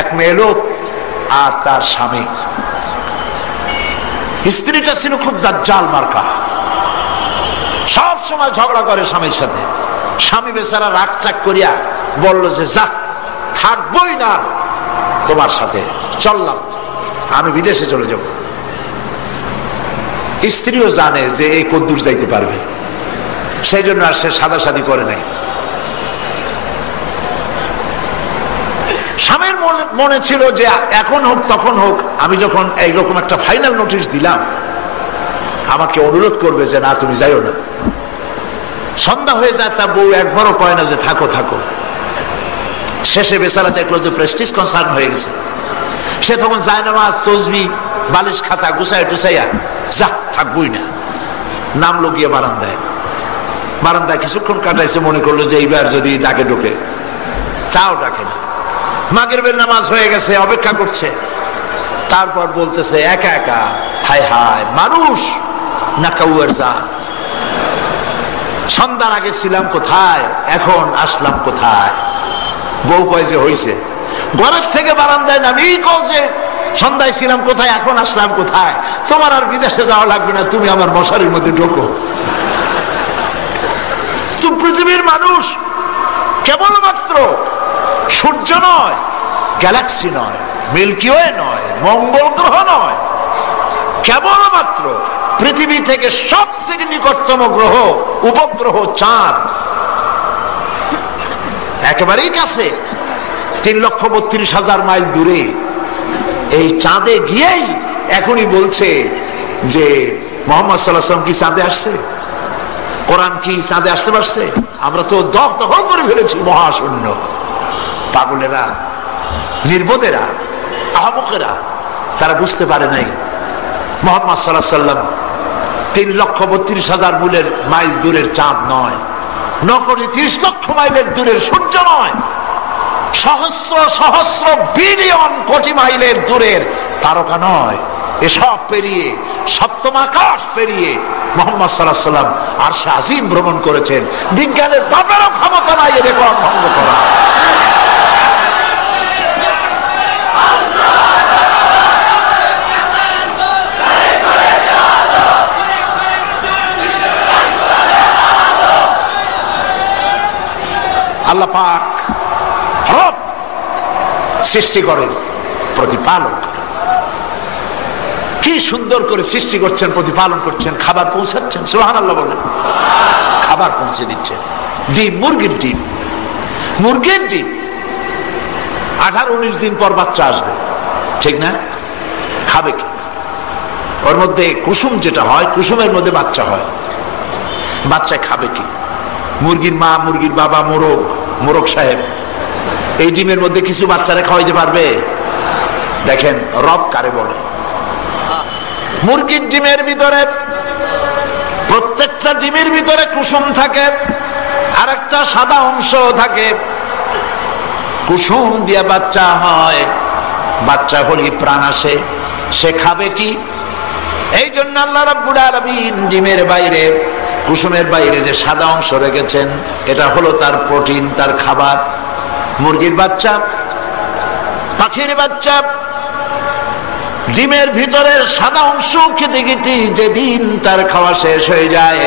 এক মেয়ে লোক আর তার স্বামী। স্ত্রীটা ছিল খুব দাজ্জাল মার্কা, সব সময় ঝগড়া করে স্বামীর সাথে। স্বামী বেচারা রাগ টাগ করিয়া বলল যে যাক, থাকবোই না তোমার সাথে, চললাম, আমি বিদেশে চলে যাব। স্ত্রীও জানে যে এই কদ্দুর যাইতে পারবে, সেই জন্য আর সে সাদাসাদি করে নাই। স্বামীর মনে ছিল যে এখন হোক তখন হোক, আমি যখন এইরকম একটা ফাইনাল নোটিশ দিলাম আমাকে অনুরোধ করবে যে না তুমি যাইও না। সন্ধ্যা হয়ে যায়, তা বউ একবারও কয় না যে থাকো থাকো। শেষে বেচারা দেখলো যে প্রেস্টিজ কনসার্ন হয়ে গেছে। সে তখন জায়নামাজ, তসবিহ, বালিশ খাতা গুছাই টুসাইয়া যা থাকবই না, নামলো গিয়ে বারান্দায় কিছুক্ষণ কাটাইছে, মনে করলো যে এইবার যদি ডাকে ঢোকে, তাও ডাকে না। মাগরিবের নামাজ হয়ে গেছে, অপেক্ষা করছে। তারপর বলতেছে একা একা, হায় হায় মানুষ না কাউয়ার জাত, সন্ধ্যার আগে ছিলাম কোথায়, এখন আসলাম কোথায়। বউ কয় যে হইছে, ঘরের থেকে বারান্দায় নামি কও যে সন্ধ্যায় ছিলাম কোথায়, এখন আসলাম কোথায়। তোমার আর বিদেশে যাওয়া লাগবে না, তুমি আমার মশারির মধ্যে ঢোকো। তুমি পৃথিবীর মানুষ, কেবলমাত্র সূর্য নয়, গ্যালাক্সি নয়, মিল্কি ওয়ে নয়, মঙ্গল গ্রহ নয়, কেবলমাত্র পৃথিবী থেকে সব থেকে নিকটতম গ্রহ উপগ্রহ চাঁদ, একেবারেই কাছে, 3,32,000 মাইল দূরে। এই চাঁদে গিয়েই এখনই বলছে যে মুহাম্মদ সাল্লাল্লাহু আলাইহি ওয়াসাল্লাম কি চাঁদে আসছে, কোরআন কি চাঁদে আসতে পারছে? আমরা তো দখল করে ফেলেছি মহাশূন্য। পাগলেরা, নির্বোধেরা, আহমকেরা, তারা বুঝতে পারে নাই মুহাম্মদ সাল্লাল্লাহু আলাইহি ওয়াসাল্লাম 3,32,000 মাইল দূরের চাঁদ নয়, 9,30,00,000 মাইলের দূরের সূর্য নয়, সহস্র সহস্র বিলিয়ন কোটি মাইলের দূরের তারকা নয়। এসব পেরিয়ে, সপ্তম আকাশ পেরিয়ে মুহাম্মদ সাল্লাল্লাহু আলাইহি ওয়াসাল্লাম আরশে আজিম ভ্রমণ করেছেন। বিজ্ঞানের বাপেরও ক্ষমতা নাই এ রেকর্ড ভঙ্গ করা। আল্লাহ পাক রব সৃষ্টি করেন, প্রতিপালন করেন। কি সুন্দর করে সৃষ্টি করছেন, প্রতিপালন করছেন, খাবার পৌঁছাচ্ছেন। সুবহানাল্লাহ বলেন। খাবার পৌঁছে দিচ্ছেন। ডিম, মুরগির ডিম, 18-19 দিন পর বাচ্চা আসবে, ঠিক না? খাবে কি? ওর মধ্যে কুসুম যেটা হয়, কুসুমের মধ্যে বাচ্চা হয়, বাচ্চায় খাবে কি? মুরগির মা, মুরগির বাবা, মোরগ সাহেব এই ডিমের মধ্যে কিছু বাচ্চারা খাওয়াইতে পারবে? দেখেন রব কারে বলে। মুরগির ডিমের ভিতরে, প্রত্যেকটা ডিমের ভিতরে কুসুম থাকে, আর একটা সাদা অংশ থাকে। কুসুম দিয়ে বাচ্চা হয়, বাচ্চা হলে প্রাণ আসে। সে খাবে কি? এই জন্য আল্লাহ রাব্বুল আলামিন ডিমের বাইরে, কুসুমের বাইরে যে সাদা অংশ রেখেছেন, এটা হলো তার প্রোটিন, তার খাবার। মুরগির বাচ্চা, পাখির বাচ্চা ডিমের ভিতরের সাদা অংশ খেতে খেতে যেদিন তার খাওয়া শেষ হয়ে যায়,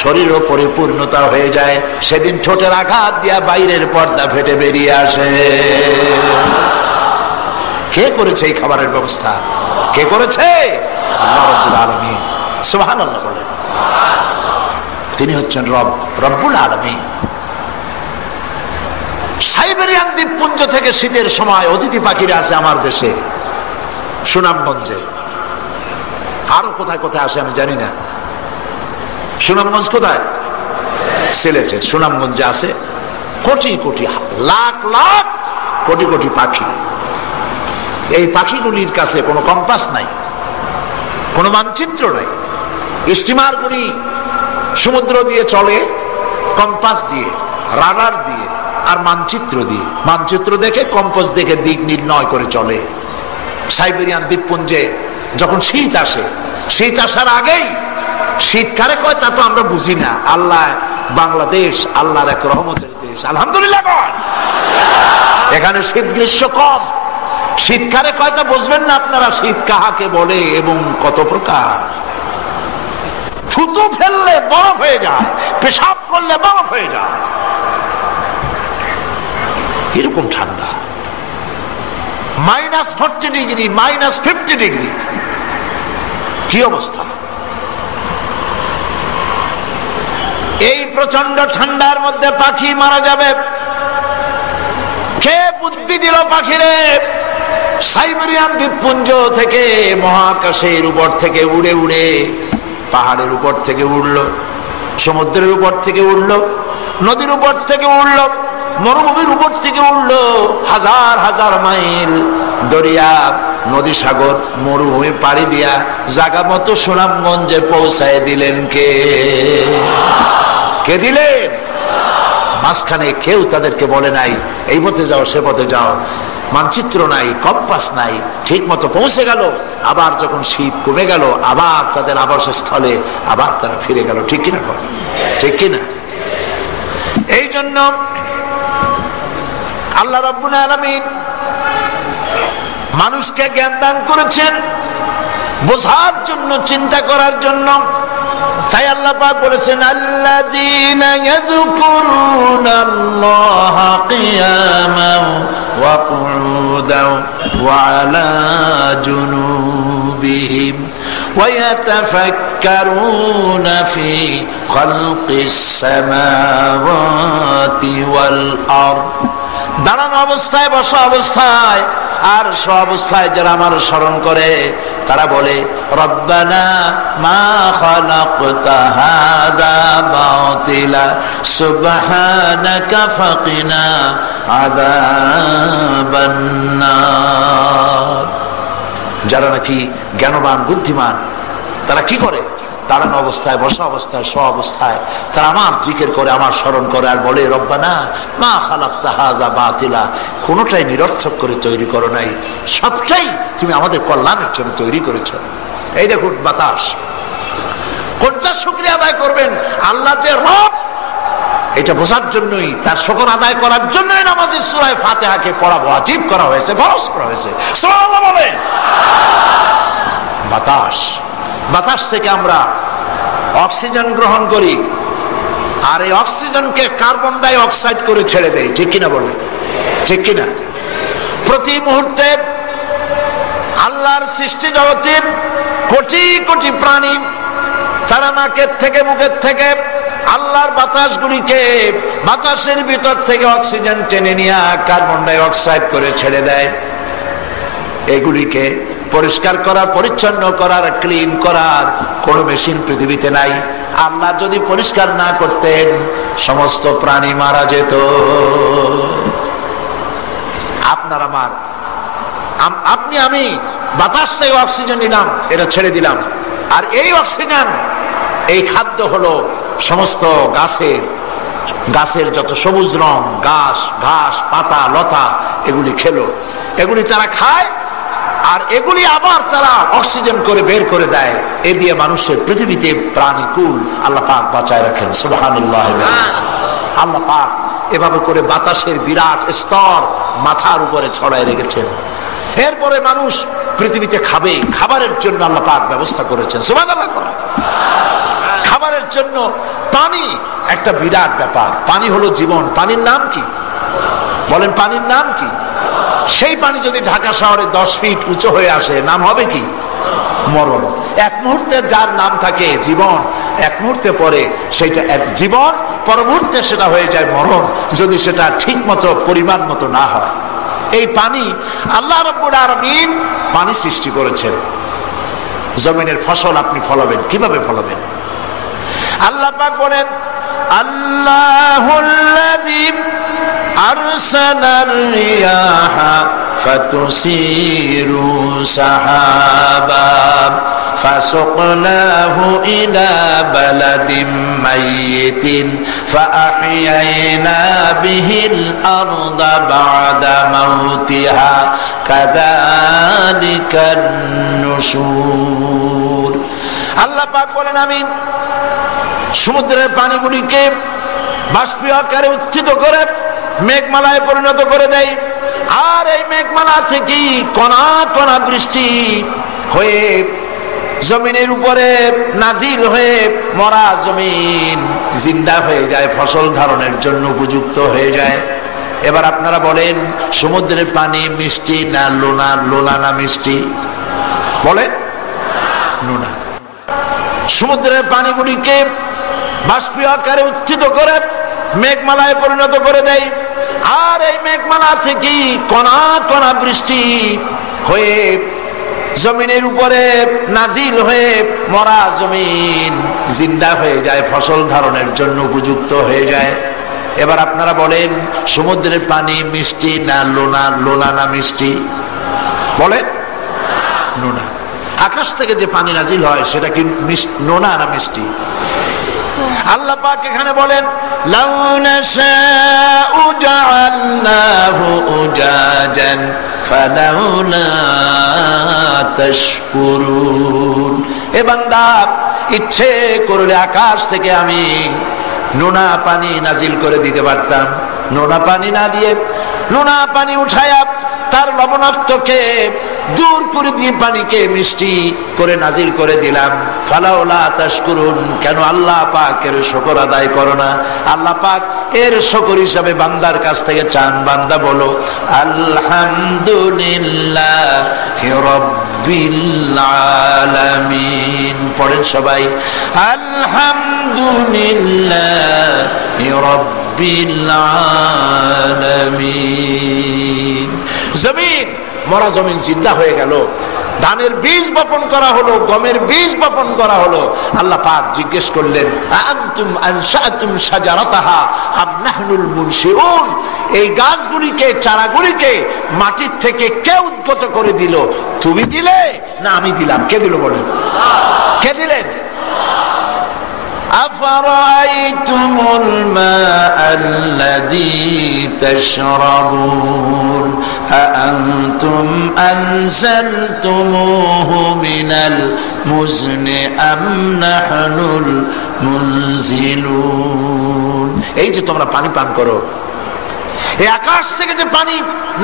শরীরও পরিপূর্ণতা হয়ে যায়, সেদিন ঠোঁটের আঘাত দিয়া বাইরের পর্দা ফেটে বেরিয়ে আসে। কে করেছে এই খাবারের ব্যবস্থা? কে করেছে? আল্লাহ রাব্বুল আলামিন। সুবহানাল্লাহ বলেন। তিনি হচ্ছেন রব, রব্বুল আলামিন। সাইবেরিয়ান দ্বীপপুঞ্জ থেকে শীতের সময় অতিথি পাখিরা আছে আমার দেশে, সুনামগঞ্জে, আরো কোথায় কোথায় আসে আমি জানি না। সুনামগঞ্জ কোথায়? সিলেটের সুনামগঞ্জে আছে কোটি কোটি, লাখ লাখ কোটি কোটি পাখি। এই পাখিগুলির কাছে কোনো কম্পাস নাই, কোনো মানচিত্র নাই। স্টিমারগুলি সমুদ্র দিয়ে চলে কম্পাস দিয়ে, রাডার দিয়ে আর মানচিত্র দিয়ে। মানচিত্র দেখে, কম্পাস দেখে দিক নির্ণয় করে চলে। সাইবেরিয়ান দ্বীপপুঞ্জে যখন শীত আসে, শীত আসার আগেই, শীতকালে কয় তা তো আমরা বুঝি না। আল্লাহ, বাংলাদেশ আল্লাহর এক রহমতের দেশ, আলহামদুলিল্লাহ। এখানে শীত গ্রীষ্ম কম, শীতকালে কয়টা বুঝবেন না আপনারা শীত কাহাকে বলে এবং কত প্রকার। থুতু ফেললে বরফ হয়ে যায়, পেশাব করলে বরফ হয়ে যায়, এরকম ঠান্ডা। -40 ডিগ্রি, -50 ডিগ্রি, কি অবস্থা। এই প্রচন্ড ঠান্ডার মধ্যে পাখি মারা যাবে। কে বুদ্ধি দিল পাখিরে সাইবেরিয়ান দ্বীপপুঞ্জ থেকে মহাকাশের উপর থেকে উড়ে উড়ে পাহাড়ের উপর থেকে উড়লো, সমুদ্রের উপর থেকে উড়লো, নদীর উপর থেকে উড়লো, মরুভূমির উপর থেকে উড়লো, হাজার হাজার মাইল দরিয়া নদী সাগর মরুভূমি পাড়ি দিয়া জায়গা মতো সুনামগঞ্জে পৌঁছায় দিলেন কে? কে দিলেন? মাঝখানে কেউ তাদেরকে বলে নাই এই পথে যাও সে পথে যাও, মানচিত্র নাই, কম্পাস নাই, ঠিক মতো পৌঁছে গেল। আবার যখন শীত কমে গেল আবার তাদের আবাসস্থলে আবার তারা ফিরে গেল। ঠিক কিনা? ঠিক কিনা? এই জন্য আল্লাহ রাব্বুল আলামিন মানুষকে জ্ঞান দান করেছেন বোঝার জন্য, চিন্তা করার জন্য। তাই আল্লাহ পাক বলেছেন আল্লাযীনা ইয়াযকুরুনাল্লাহা কিয়ামান ওয়া কুউদান ওয়া আলা জুনুবিহিম ওয়া ইয়াতাফাক্কারুনা ফি খালকিস সামাওয়াতি ওয়াল আরদ। দাঁড়ানো অবস্থায়, বসা অবস্থায় আর সব অবস্থায় যারা আমার স্মরণ করে তারা বলে রব্বানা মা খালাকতা হাযা বাতিলা সুবহানাকা ফাকিনা আযাবান নার। যারা নাকি জ্ঞানবান বুদ্ধিমান তারা কি করে? দাঁড়ানো অবস্থায়, বসা অবস্থায়, সব অবস্থায় তারা আমার জিকির করে, আমার স্মরণ করে আর বলে রব্বানা মা খালাকতা হাযা বাতিলা, কোনোটাই নিরর্থক করে তৈরি করো নাই, সবটাই তুমি আমাদের কল্যাণের জন্য তৈরি করেছ। এই দেখুন বাতাস, কোনটা শুকরিয়া আদায় করবেন? আল্লাহ যে রব এটা বোঝার জন্যই, তার শুকর আদায় করার জন্যই নামাজে সূরা ফাতিহাকে পড়া ওয়াজিব করা হয়েছে, ফরজ করা হয়েছে। সুবহানাল্লাহ বলেন। বাতাস, বাতাস থেকে আমরা অক্সিজেন গ্রহণ করি আর এই অক্সিজেনকে কার্বন ডাই অক্সাইড করে ছেড়ে দেয়। ঠিক কিনা বলে? ঠিক কিনা? প্রতি মুহূর্তে আল্লাহর সৃষ্টি জগতের কোটি কোটি প্রাণী তারা নাকের থেকে মুখের থেকে আল্লাহর বাতাসগুলিকে, বাতাসের ভিতর থেকে অক্সিজেন টেনে নিয়ে কার্বন ডাই অক্সাইড করে ছেড়ে দেয়। এগুলিকে পরিষ্কার করার, পরিচ্ছন্ন করার, ক্লিন করার কোন মেশিন পৃথিবীতে নাই। আল্লাহ যদি পরিষ্কার না করতেন সমস্ত প্রাণী মারা যেত। আপনার আমার, আপনি আমি বাতাস থেকে অক্সিজেন নিলাম, এটা ছেড়ে দিলাম, আর এই অক্সিজেন, এই খাদ্য হলো সমস্ত গাছের যত সবুজ রং, ঘাস, পাতা, লতা, এগুলি খেলো, এগুলি তারা খায় আর এগুলি আবার তারা অক্সিজেন করে বের করে দেয়। এ দিয়ে মানুষের পৃথিবীতে প্রাণীকুল আল্লাহ পাক বাঁচায় রাখেন। সুবহানাল্লাহ। আল্লাহ পাক এভাবে করে বাতাসের বিরাট স্তর মাথার উপরে ছড়ায় রেখেছেন। এরপরে মানুষ পৃথিবীতে খাবে, খাবারের জন্য আল্লাহ পাক ব্যবস্থা করেছেন। সুবহানাল্লাহ। খাবারের জন্য পানি একটা বিরাট ব্যাপার। পানি হলো জীবন। পানির নাম কি বলেন? পানির নাম কি? সেই পানি যদি ঢাকা শহরে 10 ফিট উঁচু হয়ে আসে, নাম হবে কি? মরণ। এক মুহূর্তে যার নাম থাকে জীবন, এক মুহূর্তে পরে সেটা এক জীবন, পর মুহূর্তে সেটা হয়ে যায় মরণ, যদি সেটা ঠিক মতো পরিমাণ মতো না হয়। এই পানি আল্লাহ রাব্বুল আলামিন পানি সৃষ্টি করেছেন। জমিনের ফসল আপনি ফলাবেন, কিভাবে ফলাবেন? আল্লাহ পাক বলেন আল্লাহুল্লাযী আরসালার রিয়াহা ফাতুসিরু সাহাবা ফাসুকনাহু ইলা বালাদিন মাইয়িতিন ফাআহইয়ানা বিহিল আরদা বা'দা মাউতিহা কাযালিকান নুশুর। আল্লাহ পাক বলেন আমি সমুদ্রের পানিগুলিকে বাষ্পীয় আকারে উত্থিত করে মেঘমালায় পরিণত করে দেয়, আর এই মেঘমালা থেকে কণা কণা বৃষ্টি হয়ে জমিনের উপরে নাজিল হয়ে মরা জমিন জিন্দা হয়ে যায়, ফসল ধারণের জন্য উপযুক্ত হয়ে যায়। এবার আপনারা বলেন, সমুদ্রের পানি মিষ্টি না লোনা? লোনা না মিষ্টি? বলে লোনা। সমুদ্রের পানিগুলিকে বাষ্পীয় আকারে উত্থিত করে মেঘমালায় পরিণত করে দেয়, আর এই মেঘমালা থেকে কণা কণা বৃষ্টি হয়ে জমিনের উপরে নাজিল হয়ে মরা জমিন জিন্দা হয়ে যায়, ফসল ধারণের জন্য উপযুক্ত হয়ে যায়। এবার আপনারা বলেন, সমুদ্রের পানি মিষ্টি না লোনা? লোনা না মিষ্টি? বলে লোনা। আকাশ থেকে যে পানি নাজিল হয় সেটা কি নোনা না মিষ্টি? আল্লাহ পাক এখানে বলেন, লাউ নাশাউ জাআলনাহু উজাজান ফালাউলা তাশকুরুন। এ বান্দা, ইচ্ছে করলে আকাশ থেকে আমি নোনা পানি নাজিল করে দিতে পারতাম। নোনা পানি না দিয়ে নোনা পানি উঠায়া তার লবণাক্তকে দূর করে দিয়ে পানিকে মিষ্টি করে নাজিল করে দিলাম। ফালাউলা তাশকুরুন, কেন আল্লাহ পাকের শুকর আদায় করো না? আল্লাহ পাক এর শুকর হিসাবে বান্দার কাছ থেকে চান, বান্দা বলো আলহামদুলিল্লাহি রাব্বিল আলামিন। পড়েন সবাই, আলহামদুলিল্লাহি রাব্বিল আলামিন। জমিন, মরা জমিন জিন্দা হয়ে গেল, ধানের বীজ বপন করা হলো, গমের বীজ বপন করা হলো। আল্লাহ পাক জিজ্ঞেস করলেন, আনতুম আনশাতুম শাজারাতাহা আম নাহনুল মুনশিউন। এই গাছগুলিকে, চারাগুলিকে মাটির থেকে কে উদ্গত করে দিল? তুমি দিলে না আমি দিলাম? কে দিল বলেন? কে দিলেন? আফরাআইতুমুল মাআল্লাযী তাশরাবুন আআনতুম আনজালতুমূহু মিনাল মুজনি আম নাহনুল মুনজিলুন। এই যে তোমরা পানি পান করো, এই আকাশ থেকে যে পানি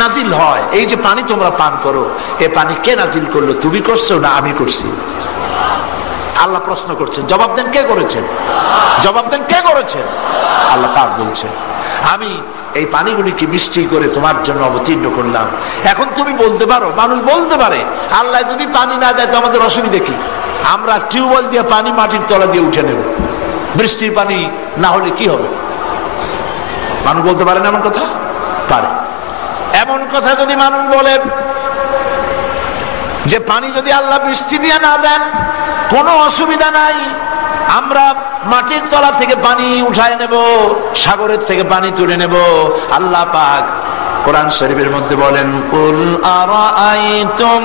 নাজিল হয়, এই যে পানি তোমরা পান করো, এই পানি কে নাজিল করলো? তুমি করছো না আমি করছি? আল্লাহ প্রশ্ন করছেন, জবাব দেন কে করেছেন? জবাব দেন কে করেছেন? আল্লাহ পাক বলছেন, আমি এই পানিগুলিকে মিষ্টি করে তোমার জন্য অবতীর্ণ করলাম। এখন তুমি বলতে পারো, মানুষ বলতে পারে, আল্লাহ যদি পানি না যায় তো আমাদের অসুবিধা কি? আমরা টিউবওয়েল দিয়ে পানি মাটির তলা দিয়ে উঠে নেব, বৃষ্টির পানি না হলে কি হবে? মানুষ বলতে পারে না এমন কথা? পারে। এমন কথা যদি মানুষ বলে যে পানি যদি আল্লাহ বৃষ্টি দিয়ে না দেন কোনো অসুবিধা নাই, আমরা মাটির তলা থেকে পানি উঠায় নেব, সাগরের থেকে পানি তুলে নেব। আল্লাহ পাক কোরআন শরীফের মধ্যে বলেন, কুল আরাআইতুম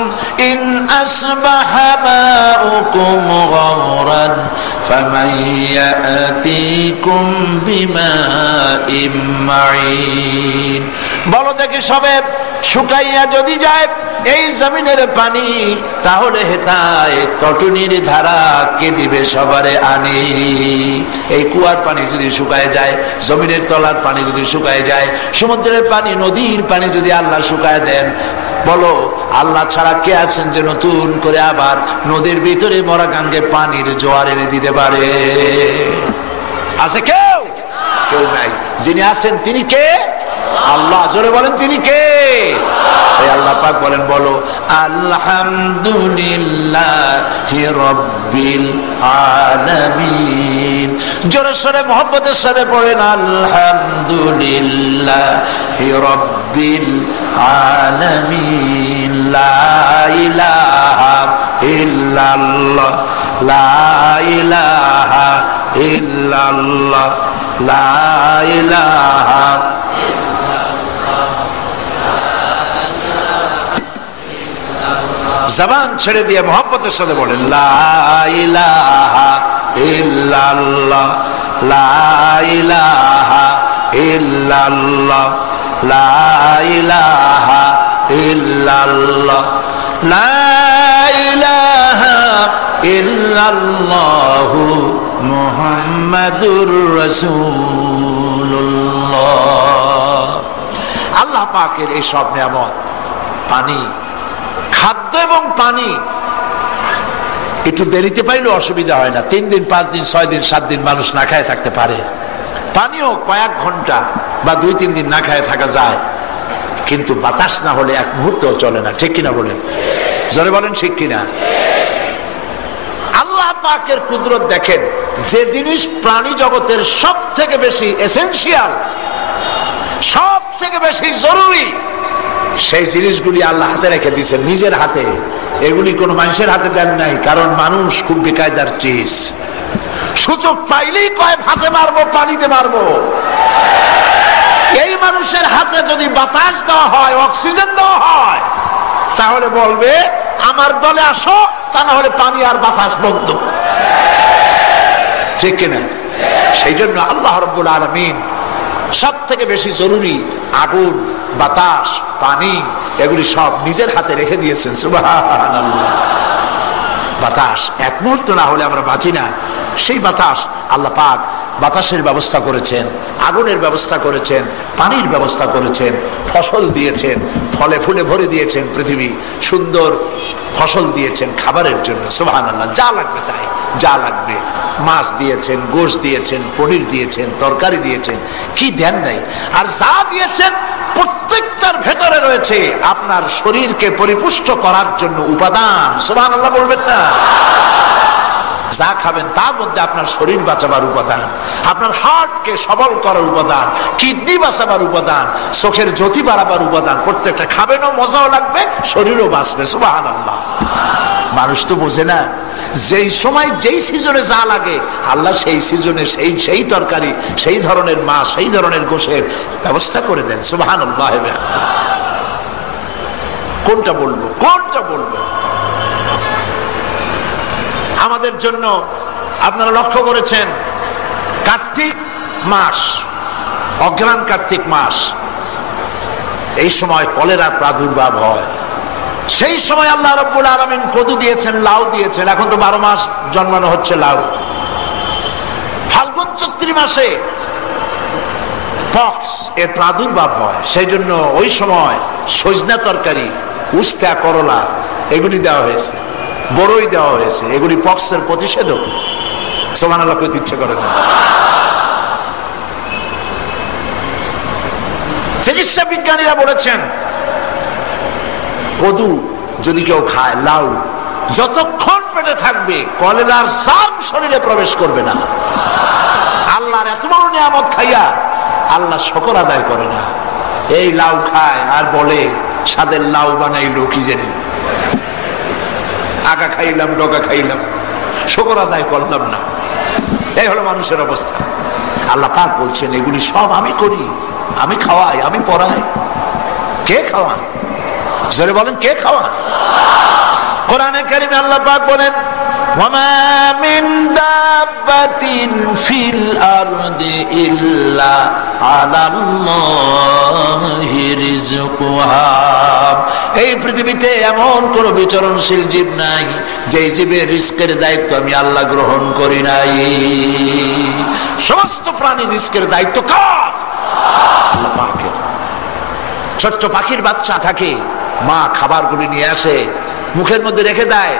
ইন আসবাহা মাউকুম গাওরান ফামান ইয়াতিকুম বিমাইম মাইন। বলো দেখি সবে, শুকাইয়া যদি যায় এই জমিনের পানি, তাহলে হেতায় তটনির ধারা কে দিবে সবারে আনি? এই কুয়ার পানি যদি শুকায় যায়, জমিনের তলার পানি যদি শুকায় যায়, সমুদ্রের পানি, নদীর পানি যদি আল্লাহ শুকায় দেন, বলো আল্লাহ ছাড়া কে আছেন যে নতুন করে আবার নদীর ভিতরে মরা গানকে পানির জোয়ার এনে দিতে পারে? আছে কেউ? কেউ নাই। যিনি আছেন তিনি কে? আল্লাহ। জোরে বলেন তিনি কে? এই আল্লাহ পাক বলেন, বলো আলহামদুলিল্লাহি রাব্বিল আলামিন। জোরে সোরে মোহব্বতের সাথে পড়েন, আলহামদুলিল্লাহি রাব্বিল আলামিন। লা ইলাহা ইল্লাল্লাহ, লা ইলাহা ইল্লাল্লাহ, লা ইলাহা। জবান ছেড়ে দিয়ে মোহব্বতের সাথে বলেন, লা ইলাহা ইল্লাল্লাহ, লা ইলাহা ইল্লাল্লাহ, লা ইলাহা ইল্লাল্লাহ, লা ইলাহা ইল্লাল্লাহু মুহাম্মাদুর রাসূলুল্লাহ। আল্লাহ পাকের এই সব নিয়ামত পানি, খাদ্য এবং পানি একটু দেরিতে পাইলে অসুবিধা হয় না। 3 দিন 5 দিন 6 দিন 7 দিন মানুষ না খায় থাকতে পারে, পানিও কয়েক ঘন্টা বা 2-3 দিন না খায় থাকা যায়, কিন্তু বাতাস না হলে এক মুহূর্ত চলে না। ঠিক কিনা বলেন? জোরে বলেন ঠিক কিনা? আল্লাহ পাকের কুদরত দেখেন, যে জিনিস প্রাণী জগতের সব থেকে বেশি এসেনশিয়াল, সব থেকে বেশি জরুরি, সেই জিনিসগুলি আল্লাহ হাতে রেখে দিয়েছেন, নিজের হাতে। এগুলি কোনো মানুষের হাতে দেন নাই, কারণ মানুষ খুব বেকায়দার চিজ। সুযোগ পাইলেই কয় ভাতে মারবো, পানিতে মারবো। এই মানুষের হাতে যদি বাতাস দেওয়া হয়, অক্সিজেন দেওয়া হয়, তাহলে বলবে আমার দলে আসো, তা না হলে পানি আর বাতাস বন্ধ। ঠিক কিনা? সেই জন্য আল্লাহ রাব্বুল আলামিন সব থেকে বেশি জরুরি আগুন, বাতাস, পানি, এগুলি সব নিজের হাতে রেখে দিয়েছেন। সুবহানাল্লাহ। বাতাস এক মুহূর্ত না হলে আমরা বাঁচি না। সেই বাতাস আল্লাহ পাক বাতাসের ব্যবস্থা করেছেন, আগুনের ব্যবস্থা করেছেন, পানির ব্যবস্থা করেছেন, ফসল দিয়েছেন, ফলে ফুলে ভরে দিয়েছেন পৃথিবী, সুন্দর ফসল দিয়েছেন খাবারের জন্য। সুবহানাল্লাহ। যা লাগবে তাই, যা লাগবে, মাছ দিয়েছেন, গোশ দিয়েছেন, পনির দিয়েছেন, তরকারি দিয়েছেন, কি দেন নাই? আর যা দিয়েছেন প্রত্যেকটার ভেতরে রয়েছে আপনার শরীরকে পরিপুষ্ট করার জন্য উপাদান। সুবহানাল্লাহ বলবেন না? যা খাবেন তার মধ্যে আপনার শরীর বাঁচাবার উপাদান, আপনার হার্টকে সবল করার উপাদান, কিডনি বাঁচাবার উপাদান, চোখের জ্যোতি বাড়াবার উপাদান। প্রত্যেকটা খাবেনও মজাও লাগবে, শরীরও বাঁচবে। সুবহানাল্লাহ। মানুষ তো বোঝে না, যেই সময় যেই সিজনে যা লাগে আল্লাহ সেই সিজনে সেই তরকারি, সেই ধরনের মাছ, সেই ধরনের গোশের ব্যবস্থা করে দেন। সুবহানাল্লাহ। কোনটা বলবো, কোনটা বলবো? আমাদের জন্য আপনারা লক্ষ্য করেছেন, কার্তিক মাস, অগ্রহায়ণ কার্তিক মাস, এই সময় কলেরার প্রাদুর্ভাব হয়। সেই সময় আল্লাহ রাব্বুল আলামিন কদু দিয়েছেন, লাউ দিয়েছেন। এখন তো 12 মাস জন্মানো হচ্ছে লাউ। ফাল্গুন চৈত্র মাসে পক্স এর প্রাদুর্ভাব হয়, সেই জন্য ওই সময় সজনা তরকারি, উস্তা, করলা এগুলি দেওয়া হয়েছে, বড়ই দেওয়া হয়েছে। এগুলি পক্সের প্রতিষেধক। সুবহানাল্লাহ কইতে ইচ্ছে করে না। চিকিৎসা বিজ্ঞানীরা বলেছেন, কদু যদি কেউ খায়, লাউ, যতক্ষণ পেটে থাকবে কলেরার জার্ম শরীরে প্রবেশ করবে না। আল্লাহর এত বড় নিয়ামত খাইয়া আল্লাহ শুকর আদায় করে না। এই লাউ খায় আর বলে সাদের লাউ বানাইলো কি জানি, আগা খাইলাম, ডগা খাইলাম, শুকর আদায় করলাম না। এই হলো মানুষের অবস্থা। আল্লাহ পাক বলছেন, এগুলি সব আমি করি, আমি খাওয়াই, আমি পড়াই। কে খাওয়ান? জোরে বলেন, কে খাওয়ান? কোরআনে কারিমে আল্লাহ পাক বলেন, ওয়ামা মিন দাব্বাতিন ফিল আরদি ইল্লা আলাল্লাহি রিজকুহা। এই পৃথিবীতে এমন কোন বিচরণশীল জীব নাই যে জীবের রিস্কের দায়িত্ব আমি আল্লাহ গ্রহণ করি নাই। সমস্ত প্রাণীর রিস্কের দায়িত্ব কার? আল্লাহ পাকের। ছোট্ট পাখির বাচ্চা থাকে, মা খাবারগুলি নিয়ে আসে, মুখের মধ্যে রেখে দেয়।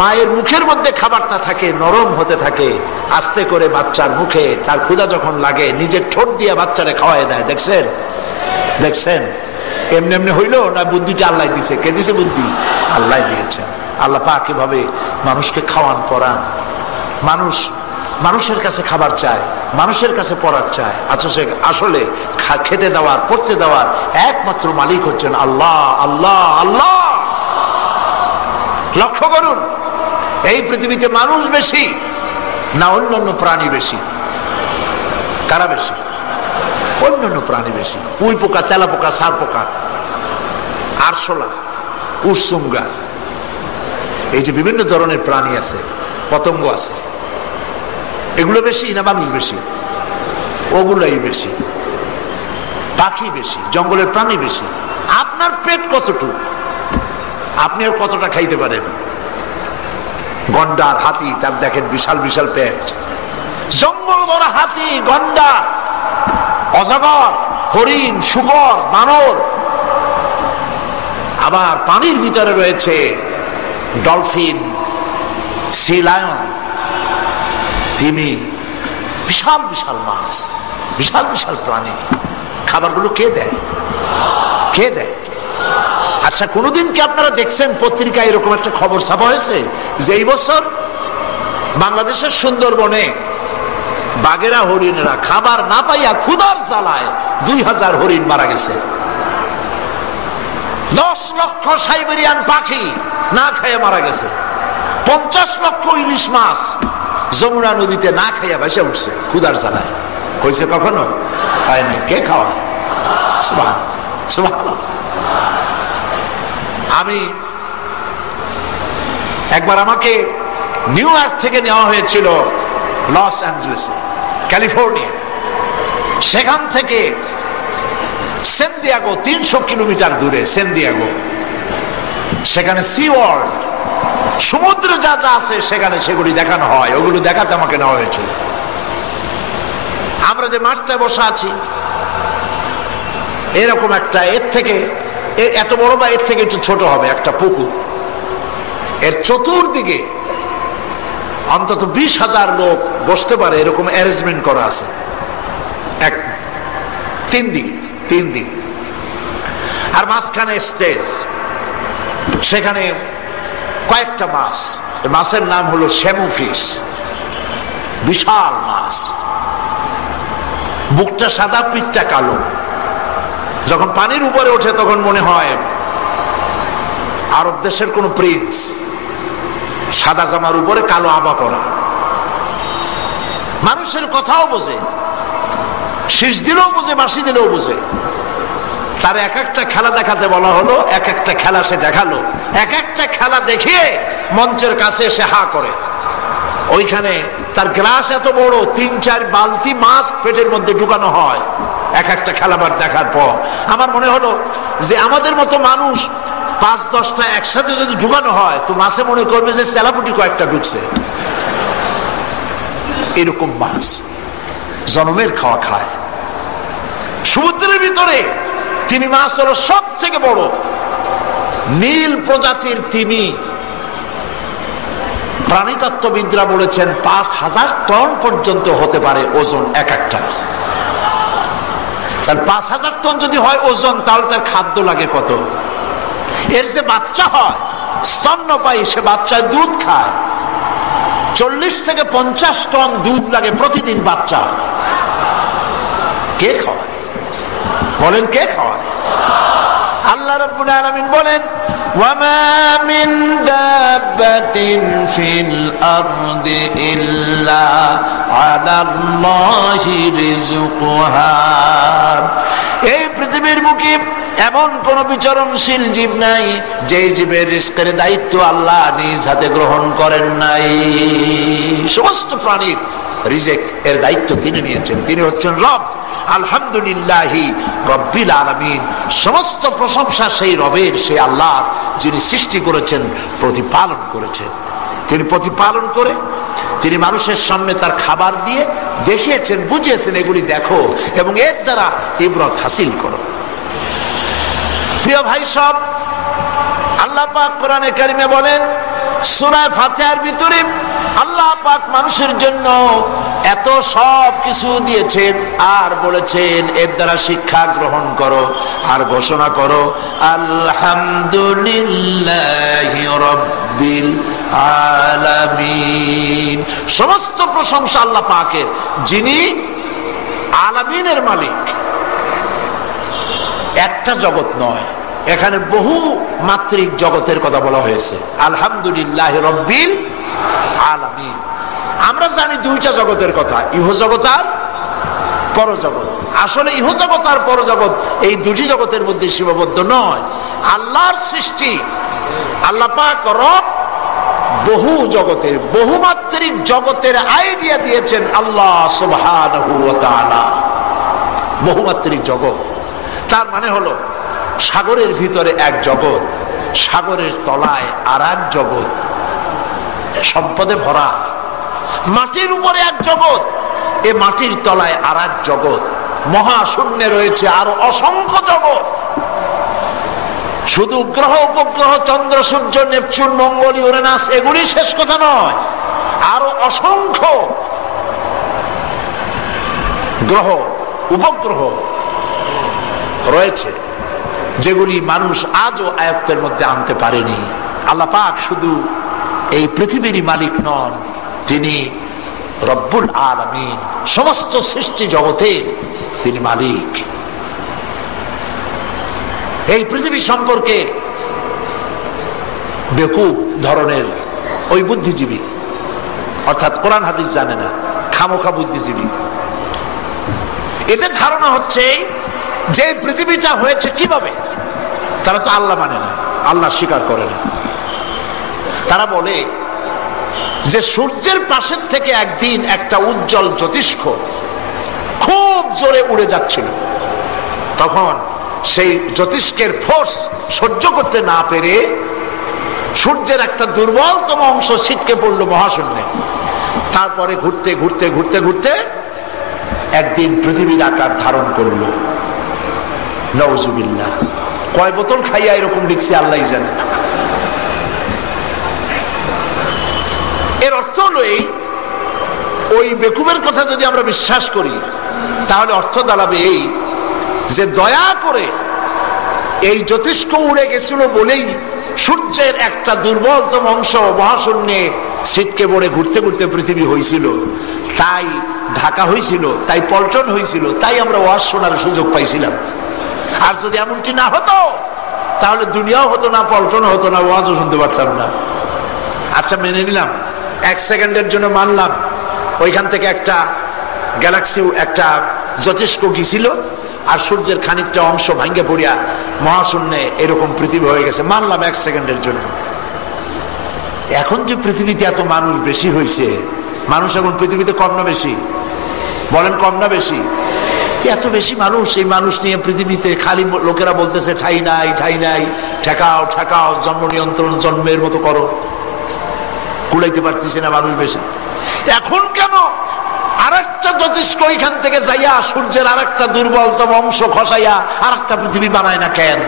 মায়ের মুখের মধ্যে খাবারটা থাকে, নরম হতে থাকে, আস্তে করে বাচ্চার মুখে তার ক্ষুধা যখন লাগে নিজের ঠোঁট দিয়ে বাচ্চারে খাওয়াই দেয়। দেখছেন? দেখছেন? এমনি এমনি হইলো না? বুদ্ধিটা আল্লাহ দিছে। কে দিছে বুদ্ধি? আল্লাহ দিয়েছে। আল্লাহ পাক এভাবে মানুষকে খাওয়ান, পরান। মানুষের কাছে খাবার চায়, মানুষের কাছে পড়ার চায়। আসলে খেতে দেওয়ার, পড়তে দেওয়ার একমাত্র মালিক হচ্ছেন আল্লাহ। আল্লাহ, আল্লাহ। লক্ষ্য করুন, এই পৃথিবীতে মানুষ বেশি না অন্যান্য প্রাণী বেশি? কারা বেশি? অন্যান্য প্রাণী বেশি। পুঁই পোকা, তেলা পোকা, সার পোকা, আরশোলা, উটসুঙ্গা, এই যে বিভিন্ন ধরনের প্রাণী আছে, পতঙ্গ আছে, এগুলো বেশি না মানুষ বেশি? ওগুলাই বেশি। পাখি বেশি, জঙ্গলের প্রাণী বেশি। আপনার পেট কতটুকু, আপনি আর কতটা খাইতে পারেন? গন্ডার, হাতি, তার দেখেন বিশাল বিশাল পেট। জঙ্গল ভরা হাতি, গন্ডার, অজগর, হরিণ, শূকর, বানর। আবার পানির ভিতরে রয়েছে ডলফিন, সি লায়ন, তিমি, বিশাল বিশাল মাছ, বিশাল বিশাল প্রাণী। খাবারগুলো কে দেয়? কে দেয়? আচ্ছা, কোনোদিন কি আপনারা দেখছেন পত্রিকায় এরকম একটা খবর ছাপা হয়েছে যে এই বছর বাংলাদেশের সুন্দরবনে বাঘেরা, হরিণেরা খাবার না পাইয়া ক্ষুধার জ্বালায় 2000 হরিণ মারা গেছে, 10 লক্ষ সাইবেরিয়ান পাখি না খেয়ে মারা গেছে, 50 লক্ষ ইলিশ মাছ যমুনা নদীতে না খাইয়া ভেসে উঠছে ক্ষুধার জ্বালায়। কইছে কখনো? হয় না। কে খাওয়ায়? সুবহানাল্লাহ, সুবহানাল্লাহ। আমি একবার, আমাকে নিউ ইয়র্ক থেকে নেওয়া হয়েছিল লস অ্যাঞ্জেলেসে, ক্যালিফোর্নিয়া। সেখান থেকে সেন দিয়েগো 300 কিলোমিটার দূরে, সেন দিয়েগো, সেখানে সি ওয়ার্ল্ড, সমুদ্রে যা যা আছে সেখানে সেগুলি দেখানো হয়, ওগুলো দেখাতে আমাকে নেওয়া হয়েছিল। আমরা যে মাঠটায় বসে আছি, এরকম একটা, এর থেকে এত বড় বা এর থেকে একটু ছোট হবে একটা পুকুর, এর চতুর্দিকে অন্তত 20,000 লোক বসতে পারে এরকম অ্যারেঞ্জমেন্ট করা আছে। তিন দিকে আর মাঝখানে স্টেজ, সেখানে কয়েকটা মাছ, মাছের নাম হলো শ্যামু ফিশ, বিশাল মাছ, বুকটা সাদা, পিঠটা কালো। যখন পানির উপরে ওঠে তখন মনে হয় আরব দেশের কোন প্রিন্স, সাদা জামার উপরে কালো আবা পরা। মানুষের কথাও বোঝে, শীষ দিলেও বোঝে, বাঁশি দিলেও বোঝে। তার এক একটা খেলা দেখাতে বলা হলো, এক একটা খেলা সে দেখালো, এক একটা খেলা দেখিয়ে মঞ্চের কাছে এসে হা করে। ওইখানে তার গ্লাস এত বড়, 3-4 বালতি মাছ পেটের মধ্যে ঢুকানো হয় এক একটা খেলাবার দেখার পর। আমার মনে হলো যে আমাদের মতো মানুষ 5-10টা একসাথে যদি ঢুকানো হয় তো মাছে মনে করবে যে চেলাপুটি কয়েকটা ঢুকছে। এরকম মাছ জনমের খাওয়া খায়। সমুদ্রের ভিতরে তিমি মাছ হলো সব থেকে বড়, নীল প্রজাতির তিমি। প্রাণীতত্ত্ববিদরা বলেছেন 5000 টন পর্যন্ত হতে পারে ওজন এক একটা। 5000 টন যদি হয় ওজন, তাহলে তার খাদ্য লাগে কত? এর যে বাচ্চা হয় স্তন্যপায়ী, সে বাচ্চায় দুধ খায়, 40 থেকে 50 টন দুধ লাগে প্রতিদিন বাচ্চা। কে খাওয়ায়? বলেন কে খাওয়ায়? আল্লাহ রাব্বুল আলামিন বলেন, ওয়ামা মিন দাব্বাতিন ফিল আরদি ইল্লা আলাল্লাহি রিজকুহা। এই পৃথিবীর বুকে এমন কোন বিচরণশীল জীব নাই যে জীবের রিজকের দায়িত্ব আল্লাহ নিজ হাতে গ্রহণ করেন নাই। সমস্ত প্রাণীর রিজেক এর দায়িত্ব তিনি নিয়েছেন। তিনি হচ্ছেন রব। আলহামদুলিল্লাহি রব্বিল আলামিন। সমস্ত প্রশংসা সেই রবের, সেই আল্লাহ যিনি সৃষ্টি করেছেন, প্রতিপালন করেছেন। তিনি প্রতিপালন করে তিনি মানুষের সামনে তার খাবার দিয়ে দেখিয়েছেন, বুঝিয়েছেন এগুলি দেখো এবং এর দ্বারা ইবরত হাসিল করো। প্রিয় ভাই সব, আল্লাহ পাক কোরআনে কারিমে বলেন, সূরা ফাতিহার ভিতরে আল্লাহ পাক মানুষের জন্য এত সব কিছু দিয়েছেন আর বলেছেন এর দ্বারা শিক্ষা গ্রহণ করো আর ঘোষণা করো আলহামদুলিল্লাহি রাব্বিল আলামিন। সমস্ত প্রশংসা আল্লাহ পাকের, যিনি আলামিনের মালিক। একটা জগৎ নয়, এখানে বহু মাত্রিক জগতের কথা বলা হয়েছে। আলহামদুলিল্লাহি রাব্বিল আলামিন। আমরা জানি দুইটা জগতের কথা, ইহজগৎ আর পরজগৎ। আসলে ইহজগৎ আর পরজগৎ এই দুটি জগতের মধ্যে সীমাবদ্ধ নয়। আল্লাহর সৃষ্টি, আল্লাহ পাক রব বহু জগতের, বহুমাত্রিক জগতের আইডিয়া দিয়েছেন আল্লাহ সুবহানাহু ওয়া তাআলা। বহুমাত্রিক জগৎ তার মানে হলো সাগরের ভিতরে এক জগৎ, সাগরের তলায় আর এক জগৎ, সম্পদে ভরা। মাটির উপরে এক জগৎ, এ মাটির তলায় আর এক জগৎ। মহাশূন্যে রয়েছে আরো অসংখ্য জগৎ। শুধু গ্রহ উপগ্রহ চন্দ্র সূর্য নেপচুন মঙ্গল ইউরেনাস এগুলি শেষ কথা নয়, আরো অসংখ্য গ্রহ উপগ্রহ রয়েছে যেগুলি মানুষ আজও আয়ত্তের মধ্যে আনতে পারেনি। আল্লাহ পাক শুধু এই পৃথিবীরই মালিক নন, তিনি রব্বুল আলামিন, সমস্ত সৃষ্টি জগতের তিনি মালিক। এই পৃথিবী সম্পর্কে বেকুব ধরনের ওই বুদ্ধিজীবী, অর্থাৎ কোরআন হাদিস জানে না, খামোখা বুদ্ধিজীবী, এদের ধারণা হচ্ছে যে পৃথিবীটা হয়েছে কিভাবে। তারা তো আল্লাহ মানে না, আল্লাহ স্বীকার করে না। তারা বলে যে সূর্যের পাশের থেকে একদিন একটা উজ্জ্বল জ্যোতিষ্ক খুব জোরে উড়ে যাচ্ছিল, তখন সেই জ্যোতিষ্কের ফোর্স সহ্য করতে না পেরে সূর্যের একটা দুর্বলতম অংশ ছিটকে পড়লো মহাশূন্যে। তারপরে ঘুরতে ঘুরতে ঘুরতে ঘুরতে একদিন পৃথিবীর আকার ধারণ করলো। নাউজুবিল্লাহ, কয় বোতল খাইয়া এরকম লিখছে আল্লাহই জানে। এর অর্থ হলো এই, ওই বেকুবের কথা যদি আমরা বিশ্বাস করি তাহলে অর্থ দাঁড়াবে এই যে দয়া করে এই জ্যোতিষ্ক উড়ে গেছিল বলেই সূর্যের একটা দুর্বলতম অংশ মহাশূন্যে ছিটকে পড়ে ঘুরতে ঘুরতে পৃথিবী হয়েছিল, তাই ঢাকা হয়েছিল, তাই পল্টন হয়েছিল, তাই আমরা ওয়াজ শোনার সুযোগ পাইছিলাম। আর যদি এমনটি না হতো তাহলে দুনিয়াও হতো না, পল্টনও হতো না, ওয়াজও শুনতে পারতাম না। আচ্ছা মেনে নিলাম, এক সেকেন্ডের জন্য মানলাম ওইখান থেকে একটা গ্যালাক্সি, একটা জ্যোতিষ্ক গিয়েছিল আর সূর্যের খানিকটা অংশ ভাঙ্গে পড়িয়া মহাশূন্যে এরকম পৃথিবী হয়ে গেছে, মানলাম এক সেকেন্ডের জন্য। এখন যে পৃথিবীতে এত মানুষ বেশি হয়েছে, মানুষ এখন পৃথিবীতে কম না বেশি? বলেন কম না বেশি? এত বেশি মানুষ, এই মানুষ নিয়ে পৃথিবীতে খালি লোকেরা বলতেছে ঠাই নাই, ঠাই নাই, ঠেকাও ঠেকাও, জন্ম নিয়ন্ত্রণ জন্মের মতো করো, কুলাইতে পারতেছে না মানুষ বেশি। এখন কেন আরেকটা জ্যোতিষ্ক এখান থেকে যাইয়া সূর্যের আরেকটা দুর্বলতম অংশ খসাইয়া আরেকটা পৃথিবী বানায় না কেন?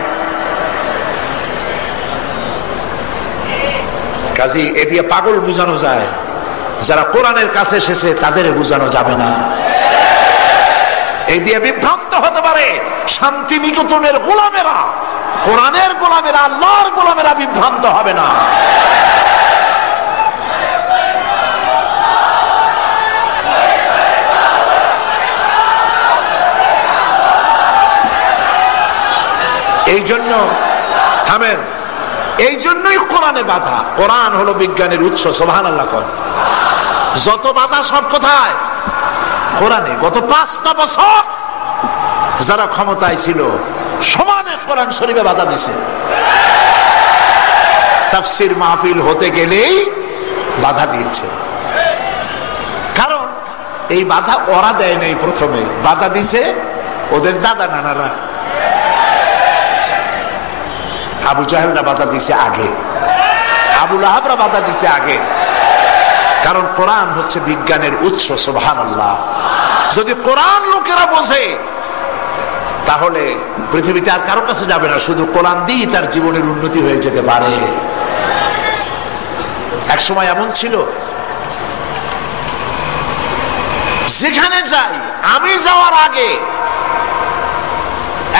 কাজী এ দিয়ে পাগল বুঝানো যায়, যারা কোরআনের কাছে এসেছে তাদের বুঝানো যাবে না। এই দিয়ে বিভ্রান্ত হতে পারে শান্তি নিকেতনের গোলামেরা, কোরআনের গোলামেরা, আল্লাহর গোলামেরা বিভ্রান্ত হবে না। এই জন্য থামেন, এই জন্যই কোরআনে বাধা। কোরআন হলো বিজ্ঞানের উৎস, সুবহানাল্লাহ। যত বাধা সব কোথায়? কোরআনে। গত 5টা বছর যারা ক্ষমতায় ছিল সমানে কোরআন শরীফে বাধা দিছে। তাফসীর মাহফিল হতে গেলেই বাধা দিয়েছে, কারণ এই বাধা ওরা দেয় নাই, প্রথমে বাধা দিছে ওদের দাদা নানারা। আবু জাহেলরা বাধা দিছে আগে, আবু লাহাবরা বাধা দিছে আগে, কারণ কোরআন হচ্ছে বিজ্ঞানের উৎস। সুবহানাল্লাহ। যদি কোরআন লোকেরা বোঝে তাহলে পৃথিবীতে আর কারো কাছে যাবে না, শুধু কোরআন দিয়ে তার জীবনের উন্নতি হয়ে যেতে পারে। এক সময় এমন ছিল, যেখানে যাই আমি যাওয়ার আগে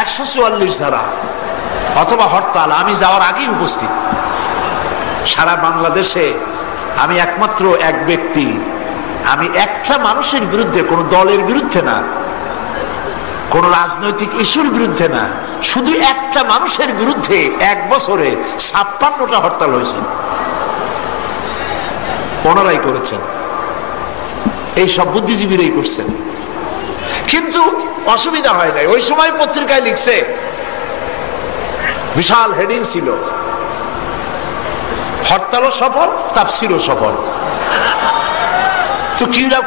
144 ধারা অথবা হরতাল আমি যাওয়ার আগেই উপস্থিত। সারা বাংলাদেশে আমি একমাত্র এক ব্যক্তি, আমি একটা মানুষের বিরুদ্ধে, কোন দলের বিরুদ্ধে না, কোন রাজনৈতিক ইস্যুর বিরুদ্ধে না, শুধু একটা মানুষের বিরুদ্ধে 1 বছরে 56টা হরতাল হয়েছে। ওনারাই করেছেন, এই সব বুদ্ধিজীবীরাই করছেন। কিন্তু অসুবিধা হয় নাই। ওই সময় পত্রিকায় লিখছে, বিশাল হেডিং ছিল, হরতালও সফল, তাফসীরও সফল। তো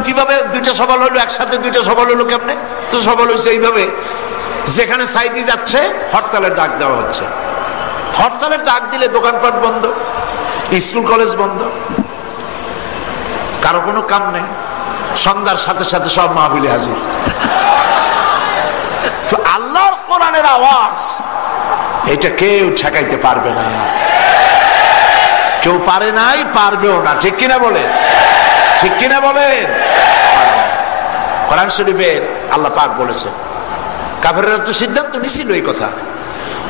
কিভাবে দুইটা সফল হলো? একসাথে দুইটা সফল হলো কেমনে? তো সফল হয়েছে এইভাবে, যেখানে সাইদি যাচ্ছে হরতালের ডাক দেওয়া হচ্ছে। হরতালের ডাক দিলে দোকানপাট বন্ধ, স্কুল কলেজ বন্ধ, কারো কোনো কাম নেই, সন্ধ্যার সাথে সাথে সব মাহফিলে হাজির। তো আল্লাহর কোরআনের আওয়াজ এটা কেউ ঠেকাইতে পারবে না, কেউ পারে নাই, পারবেও না। ঠিক কিনা বলেন? ঠিক কিনা বলেন? কোরআন শরীফের আল্লাহ পাক বলেছেন, কাফেররা তো সিদ্ধান্ত নিছিল এই কথা,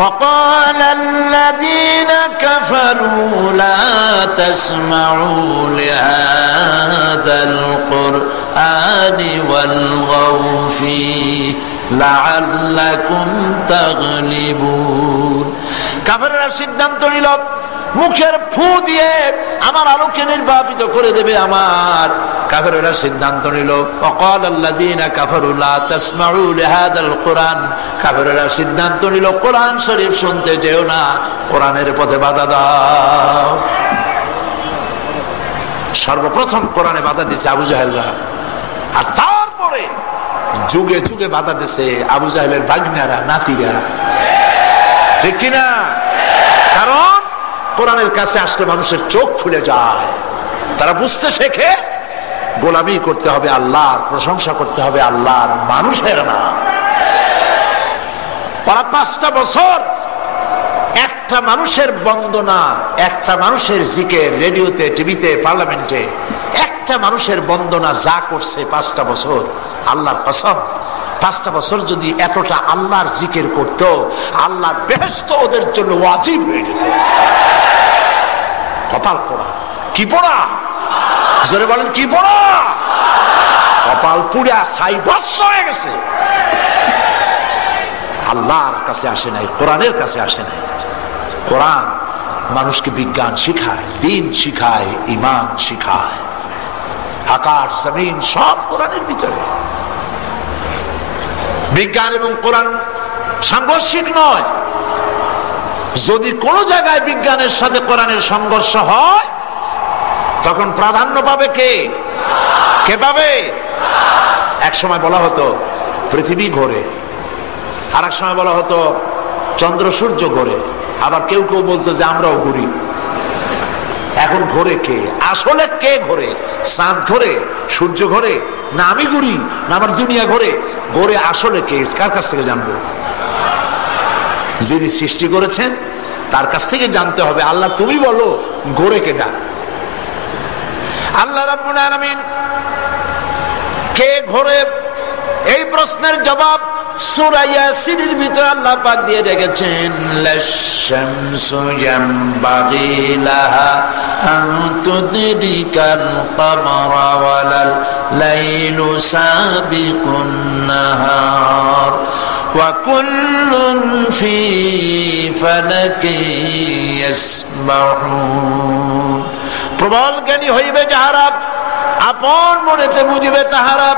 وقال الذين كفروا لا تسمعوا لهذا القرآن والغوا فيه لعلكم تغلبون। কাফেররা সিদ্ধান্ত নিল মুখের ফু দিয়ে আমার আলোকে নির্বাপিত করে দেবে আমার। কাফেররা সিদ্ধান্ত নিল وقال الذين كفروا لا تسمعوا لهذا القرآن, কাফেররা সিদ্ধান্ত নিল কোরআন শরীফ শুনতে যেও না, কোরআনের পথে বাধা দাও। সর্বপ্রথম কোরআনে বাধা দিছে আবু জাহেলরা, আর তারপরে যুগে যুগে বাধা দিছে আবু জাহেলের ভাগ্নারা, নাতিরা। ঠিক কিনা? কারণ কোরআনের কাছে আসলে মানুষের চোখ খুলে যায়, তারা বুঝতে শেখে গোলামি করতে হবে আল্লাহর, প্রশংসা করতে হবে আল্লাহর, মানুষের না। তারা 5টা বছর একটা মানুষের বন্দনা, একটা মানুষের জিকির, রেডিওতে, টিভিতে, পার্লামেন্টে একটা মানুষের বন্দনা যা করছে 5টা বছর, আল্লাহর কসম 5টা বছর যদি এতটা আল্লাহর জিকির করতো, আল্লাহর বেহেশত ওদের জন্য ওয়াজিব হয়ে যেত। কপাল পোড়া। কি পোড়া? জোরে বলেন, কি পোড়া? কপাল পুড়া ছাই ভস্ম হয়ে গেছে। আল্লাহর কাছে আসে নাই, কোরআনের কাছে আসে নাই। কোরআন মানুষকে বিজ্ঞান শিখায়, দিন শিখায়, ঈমান শিখায়, আকাশ জমিন সব কোরআনের ভিতরে। বিজ্ঞান এবং কোরআন সাংঘর্ষিক নয়। যদি কোন জায়গায় বিজ্ঞানের সাথে কোরআনের সংঘর্ষ হয়, তখন প্রাধান্য পাবে কে? কে পাবে? এক সময় বলা হতো পৃথিবী ঘোরে, আর এক সময় বলা হতো চন্দ্র সূর্য ঘোরে, আবার কেউ কেউ বলতো যে আমরাও ঘুরি। এখন ঘোরে কে? আসলে কে ঘোরে? চাঁদ ঘোরে, সূর্য ঘোরে, না আমি ঘুরি, না আমার দুনিয়া ঘোরে? ঘোরে আসলে কে? কার কাছ থেকে জানবো? যিনি সৃষ্টি করেছেন তার কাছ থেকে জানতে হবে। আল্লাহ তুমি বলো ঘোরে কেডা? আল্লাহ রাব্বুল আলামিন কে ঘোরে, এই প্রশ্নের জবাব সূরা ইয়াসিনের ভিতরে আল্লাহ পাক দিয়ে রেখেছেন, লাশ-শামসু ইয়ামবাগি লাহা আন তুদরিকাল কামারা ওয়ালাল লাইলু সাবিকুন নাহার ওয়া কুল্লুন ফি ফালাকি ইয়াসবাহুন। প্রবল জ্ঞানী হইবে যাহারা, আপন মনেতে বুঝিবে তাহারা,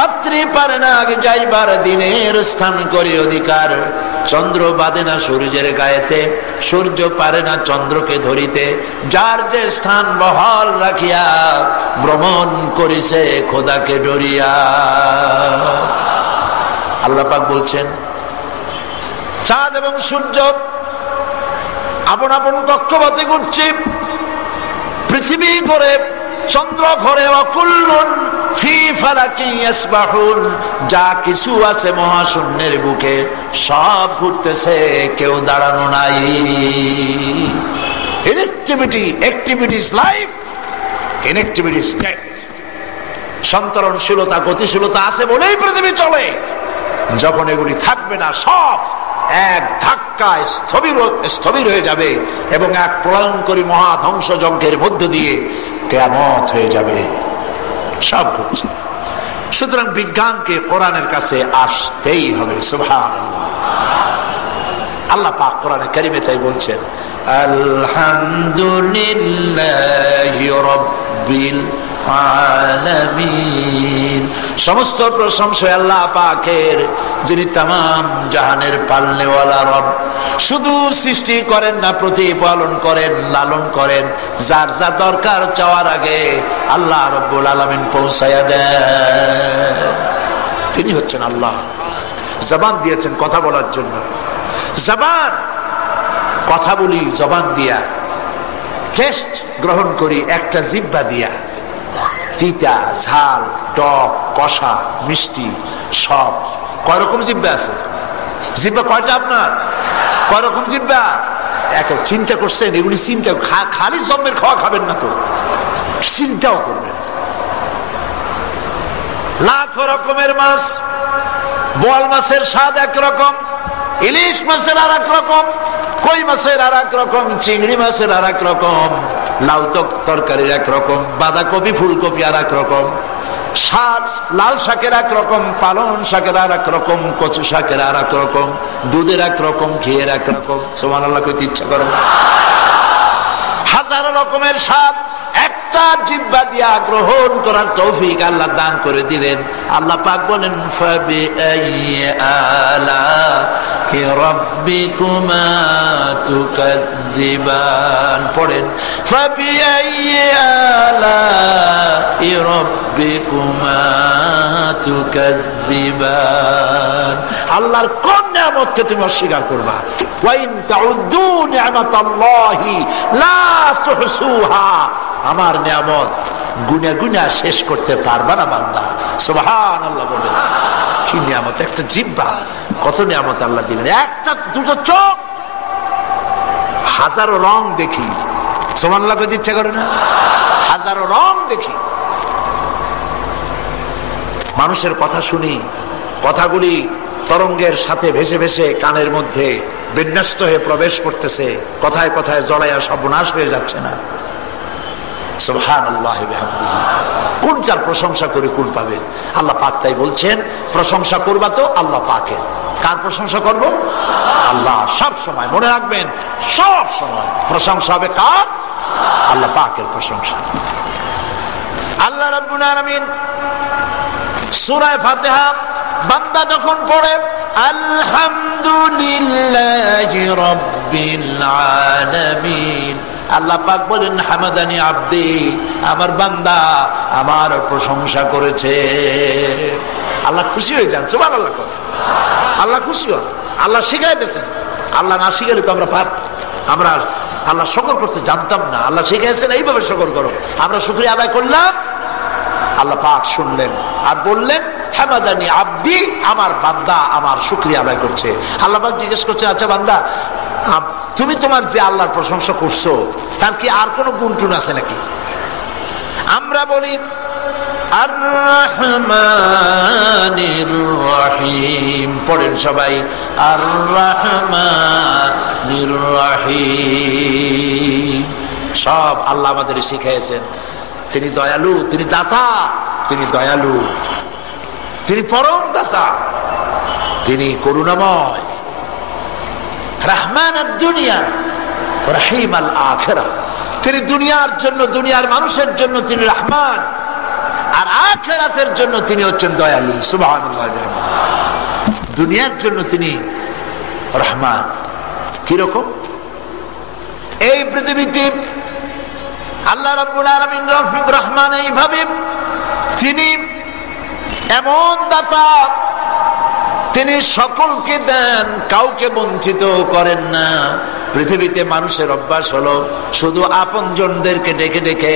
রাত্রি পারে না আগে যাইবার দিনের স্থান করে অধিকার। চন্দ্র বাঁধে না সূর্যের গায়েতে, সূর্য পারে না চন্দ্রকে ধরিতে। যার যে স্থান বহাল রাখিয়া ভ্রমণ করিছে খোদাকে ডরিয়া। আল্লাহ পাক বলছেন, চাঁদ এবং সূর্য আপন আপন কক্ষপথে ঘুরছে, পৃথিবী ঘোরে, চন্দ্র ঘোরে, অকুল্লুন ফি ফালাকি ইয়াসবাহুন, যা কিছু আছে মহাশূন্যের বুকে সব ঘুরতেছে, কেউ দাঁড়ানো নাই। Inactivity, activity is life, inactivity is death. সন্তরণশীলতা, গতিশীলতা আছে বলেই পৃথিবী চলে। যখন এগুলি থাকবে না, সব এক ধাক্কায় স্থবির হয়ে যাবে এবং এক প্রলয়ঙ্করী মহা ধ্বংসযজ্ঞের মধ্য দিয়ে কিয়ামত হয়ে যাবে। সব ঘটছে। সুতরাং বিজ্ঞানকে কোরআনের কাছে আসতেই হবে। সুবহানাল্লাহ। আল্লাহ পাক কোরআনে কারিমে তাই বলছেন, আলহামদুলিল্লাহি রাব্বিল আলামিন। সমস্ত প্রশংসা আল্লাহ পাকের, যিনি তামাম জাহানের পালনেওয়ালা রব। শুধু সৃষ্টি করেন না, প্রতিপালন করেন, লালন করেন। যার যা দরকার চাওয়ার আগে আল্লাহ রব্বুল আলামিন পৌঁছায়া দেন। তিনি হচ্ছেন আল্লাহ। জবান দিয়েছেন কথা বলার জন্য। জবান, কথা বলি জবান দিয়া, টেস্ট গ্রহণ করি একটা জিহ্বা দিয়া। তিতা, ঝাল, টক, কষা, মিষ্টি সব। কয় রকম জিহ্বা আছে? জিহ্বা কয়টা আপনার? কয় রকম জিব্বা? এক। চিন্তা করছেন এগুলি? চিন্তা খালি জম্মের খাওয়া খাবেন না তো, চিন্তাও করবেন। লাখ রকমের মাছ, বোয়াল মাছের স্বাদ একরকম, ইলিশ মাছের আর এক রকম, কই মাছের আর এক রকম, চিংড়ি মাছের আর এক রকম, লাউ তরকারির এক রকম, বাঁধাকপি ফুলকপি আর এক রকম, শাক লাল শাকের এক রকম, পালং শাকের আর এক রকম, কচু শাকের আর এক রকম, দুধের এক রকম, ঘিয়ের এক রকম। সুবহানাল্লাহ কইতে ইচ্ছা করে না? হাজারো রকমের স্বাদ একটা জিহ্বা দিয়া গ্রহণ করার তৌফিক আল্লাহ দান করে দিলেন। আল্লাহ পাক বলেন ফাবিআইয়ি আলাহি রাব্বিকুমা তুকাজ্জিবান। পড়েন ফাবিআইয়ি আলাহি রাব্বিকুমা তুকাজ্জিবান। আল্লাহর কোন নিয়ামতকে তুমি অস্বীকার করবা? ওয়াইন তাউদ্দু নি'মাতাল্লাহি লা তুহসুহা। আমার নিয়ামত গুনা গুনা শেষ করতে পারবা না বান্দা। সুবহানাল্লাহ বলেন। কি নিয়ামত! একটা জিহ্বা, কত নিয়ামত আল্লাহ দিলেন। একটা দুটো চোখ, হাজারো রং দেখি। সুবহানাল্লাহ কইতে ইচ্ছা করে না? হাজারো রং দেখি, মানুষের কথা শুনি, কথাগুলি তরঙ্গের সাথে ভেসে ভেসে কানের মধ্যে বিন্যস্ত হয়ে প্রবেশ করতেছে, কথায় কথায় জড়াইয়া সর্বনাশ হয়ে যাচ্ছে না? সুবহানাল্লাহি বিহামদিহি। কোনটার প্রশংসা করে কোন পাবেন? আল্লাহ পাক তাই বলছেন প্রশংসা করবা তো আল্লাহ পাকের। কার প্রশংসা করব? আল্লাহ। সব সময় মনে রাখবেন, সব সময় প্রশংসা হবে কার? আল্লাহ পাকের প্রশংসা। আল্লাহ রাব্বুল আলামিন সূরা ফাতিহা বান্দা যখন পড়ে আলহামদুলিল্লাহি রাব্বিল আলামিন, আল্লাহ পাক বলেন হামাদানি আব্দি, আমার বান্দা আমার প্রশংসা করেছে। আল্লাহ খুশি হয়ে যান। সুবহানাল্লাহ। আল্লাহ খুশি হন। আল্লাহ শিখাইতেছেন। আল্লাহ না শিখালে তো আমরা আল্লাহ শুকর করতে জানতাম না। আল্লাহ শিখাইছেন এইভাবে শুকর করো। আমরা শুকরিয়া আদায় করলাম, আল্লাহ পাক শুনলেন আর বললেন হামাদানি আব্দি, আমার বান্দা আমার শুকরিয়া আদায় করছে। আল্লাহ পাক জিজ্ঞেস করছেন, আচ্ছা বান্দা তুমি তোমার যে আল্লাহর প্রশংসা করছো তার কি আর কোনো গুণটুন আছে নাকি? আমরা বলি আর রহমানির রহিম। পড়েন সবাই আর রহমানির রহিম। সব আল্লাহ আমাদের শিখিয়েছেন। তিনি দয়ালু, তিনি দাতা, তিনি দয়ালু, তিনি পরম দাতা, তিনি করুণাময়। রহমান দুনিয়া রহিম আল আখিরা। তিনি দুনিয়ার জন্য, দুনিয়ার মানুষের জন্য তিনি রহমান, আর আখিরাতের জন্য তিনি হচ্ছেন দয়ালু। সুবহানাল্লাহ। দুনিয়ার জন্য তিনি রহমান। কিরকম? এই পৃথিবীতে আল্লাহ রাব্বুল আলামিন রহমান এইভাবে, তিনি এমন দাতা, তিনি সকলকে দেন, কাউকে বঞ্চিত করেন না। পৃথিবীতে মানুষের অভ্যাস হলো শুধু আপনজনদেরকে ডেকে ডেকে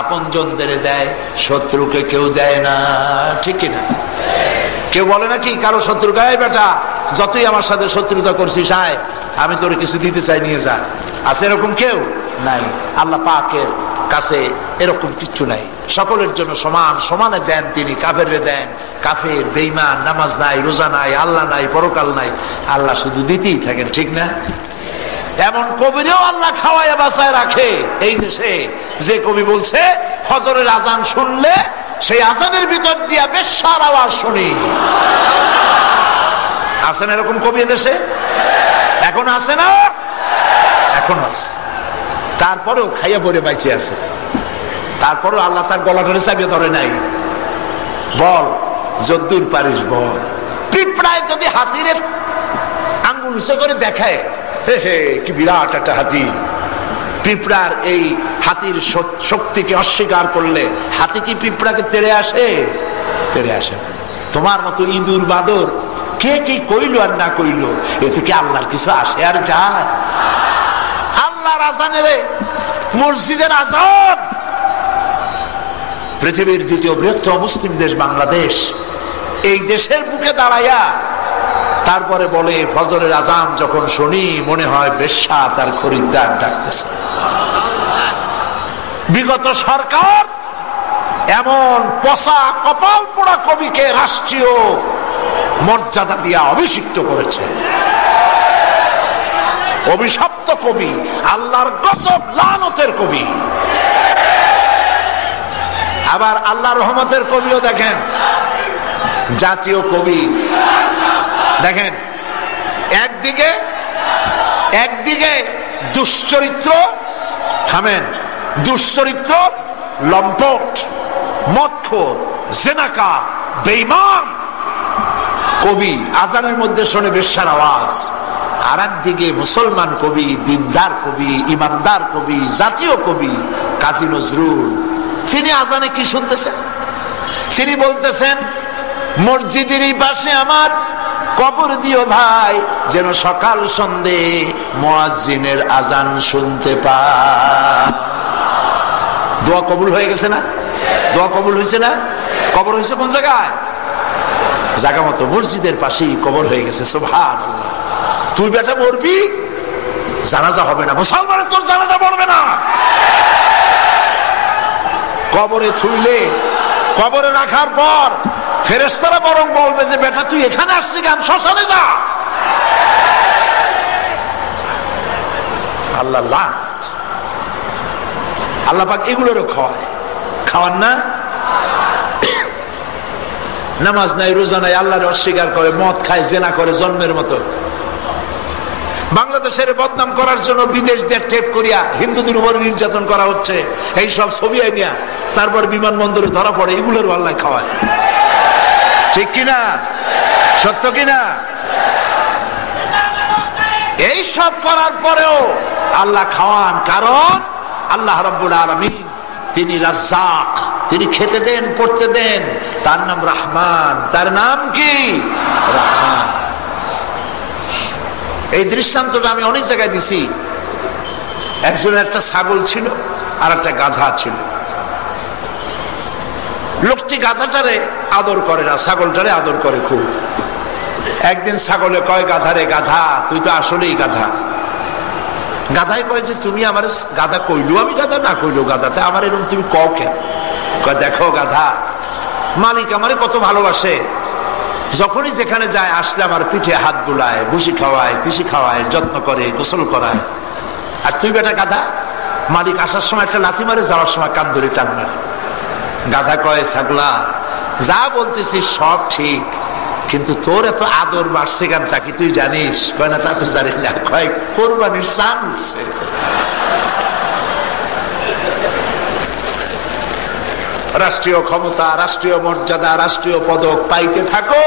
আপনজনদের দেয়, শত্রুকে কেউ দেয় না। ঠিক কিনা? কেউ বলে নাকি কারো শত্রু, গায়ে বেটা যতই আমার সাথে শত্রুতা করছিস আয়, আমি তোর কিছু দিতে চাই, নিয়ে যা। আছে এরকম কেউ? নাই। আল্লাহ পাকের কাছে এরকম কিচ্ছু নাই। সকলের জন্য সমান, সমানে দেন তিনি। কাফেররে দেন, কাফের বেঈমান, নামাজ নাই, রোজা নাই, আল্লাহ নাই, পরকাল নাই, আল্লাহ শুধু দিতেই থাকেন। ঠিক না? এমন কবিরেও আল্লাহ খাওয়ায় বাঁচায় রাখে এই দেশে, যে কবি বলছে ফজরের আজান শুনলে সেই আজানের ভিতর দিয়া বেশ্যার আওয়াজ শুনি। আছেন এরকম কবি দেশে? এখন আছে না? এখনো আছে। তারপরেও খাইয়া পরে বাইচে আছে। তারপরেও আল্লাহ তার গলাটারে চাবিয়ে ধরে নাই। বল যদ্দূর পারিস বল। পিঁপড়ায় যদি হাতির আঙ্গুল উঁচু করে দেখায়, হে হে কি বিরাট একটা হাতি, পিঁপড়ার এই হাতির শক্তিকে অস্বীকার করলে হাতি কি পিঁপড়াকে তেড়ে আসে? তেড়ে আসে না। তোমার মতো ইঁদুর বাদর কে কি কইলো আর না কইলো, এতে কি আল্লাহর কিছু আসে আর যায়? আল্লাহর আজানের, মসজিদের আজান। পৃথিবীর দ্বিতীয় বৃহত্তম মুসলিম দেশ বাংলাদেশ, এই দেশের বুকে দাঁড়াইয়া তারপরে বলে ফজরের আজান যখন শুনি মনে হয় বেশ্যা তার খরিদ্দার ডাকতেছে। বিগত সরকার এমন পচা কপাল পোড়া কবিকে রাষ্ট্রীয় মর্যাদা দিয়া অভিষিক্ত করেছে। অভিশপ্ত কবি, আল্লাহর গজব লানতের কবি। আবার আল্লাহর রহমতের কবিও দেখেন, জাতীয় কবি দেখেন, একদিকে দুশ্চরিত্র, থামেন, দুশ্চরিত্র, লম্পট, মদখোর, জেনাকার, বেঈমান কবি, আজানের মধ্যে শোনে বেশ্যার আওয়াজ। আর একদিকে মুসলমান কবি, দিনদার কবি, ইমানদার কবি, জাতীয় কবি কাজী নজরুল। তিনি আজানে কি শুনতেছেন? তিনি বলতেছেন, মসজিদেরই পাশে আমার কবর দিও ভাই, যেন সকাল সন্ধে মুয়াজ্জিনের আজান শুনতে পাই। দোয়া কবুল হয়ে গেছে না? দোয়া কবুল হয়েছে না? কবর হয়েছে কোন জায়গায়? জায়গা মতো মসজিদের পাশেই কবর হয়ে গেছে। সুবহানাল্লাহ। তুই বেটা মরবি, জানাজা হবে না, মুসলমানের তোর জানাজা পড়বে না। কবরে থুইলে, কবরে রাখার পর ফেরেশতারা বরং বলবে যে বেটা তুই এখানে আসছিস কেন, শ্মশানে যা। আল্লাহ লানত। আল্লাহ পাক এগুলোরও খাওয়ান না। নামাজ নাই, রোজা নাই, আল্লাহর অস্বীকার করে, মদ খায়, জেনা করে জন্মের মতো। বাংলাদেশের বদনাম করার জন্য বিদেশ দিয়ে টেপ করিয়া হিন্দুদের উপর নির্যাতন করা হচ্ছে, এই সব ছবি আইনিয়া তারপর বিমানবন্দরে ধরা পড়ে। এগুলোর আল্লাহ খাওয়ায়, ঠিক কিনা? সত্য কিনা? এই সব করার পরেও আল্লাহ খাওয়ান, কারণ আল্লাহ রাব্বুল আলামিন তিনি রাজ্জাক, তিনি খেতে দেন, পড়তে দেন। তার নাম রহমান। তার নাম কি? রহমান। এই দৃষ্টান্তটা আমি অনেক জায়গায় দিছি। একজনের একটা ছাগল ছিল আর একটা গাধা ছিল। লোকটি গাধাটারে আদর করে না, ছাগলটারে আদর করে খুব। একদিন ছাগলে কয় গাধারে, গাধা তুই তো আসলেই গাধা। গাধাই কয় যে তুমি আমার গাধা কইলো, আমি গাধা না কইলো গাধা, তাই আমার এরকম তুমি কও কেন? কয় দেখো গাধা, মালিক আমারে কত ভালোবাসে, যখনই যেখানে যায় আসলে আমার পিঠে হাত বুলায়, ভুসি খাওয়ায়, তিসি খাওয়ায়, যত্ন করে, গোসল করায়। আর তুই বেটা গাধা, মালিক আসার সময় একটা লাথি মারে, যাওয়ার সময় কান ধরে টান মারে। গাধা কয় ছাগলা, যা বলতেছিস সব ঠিক, কিন্তু তোর এত আদর বাড়ছে কেন তা কি তুই জানিস? কয় না, তা তো জানি না। কয় কোরবানির চান উঠছে। রাষ্ট্রীয় ক্ষমতা, রাষ্ট্রীয় মর্যাদা, রাষ্ট্রীয় পদক পাইতে থাকো,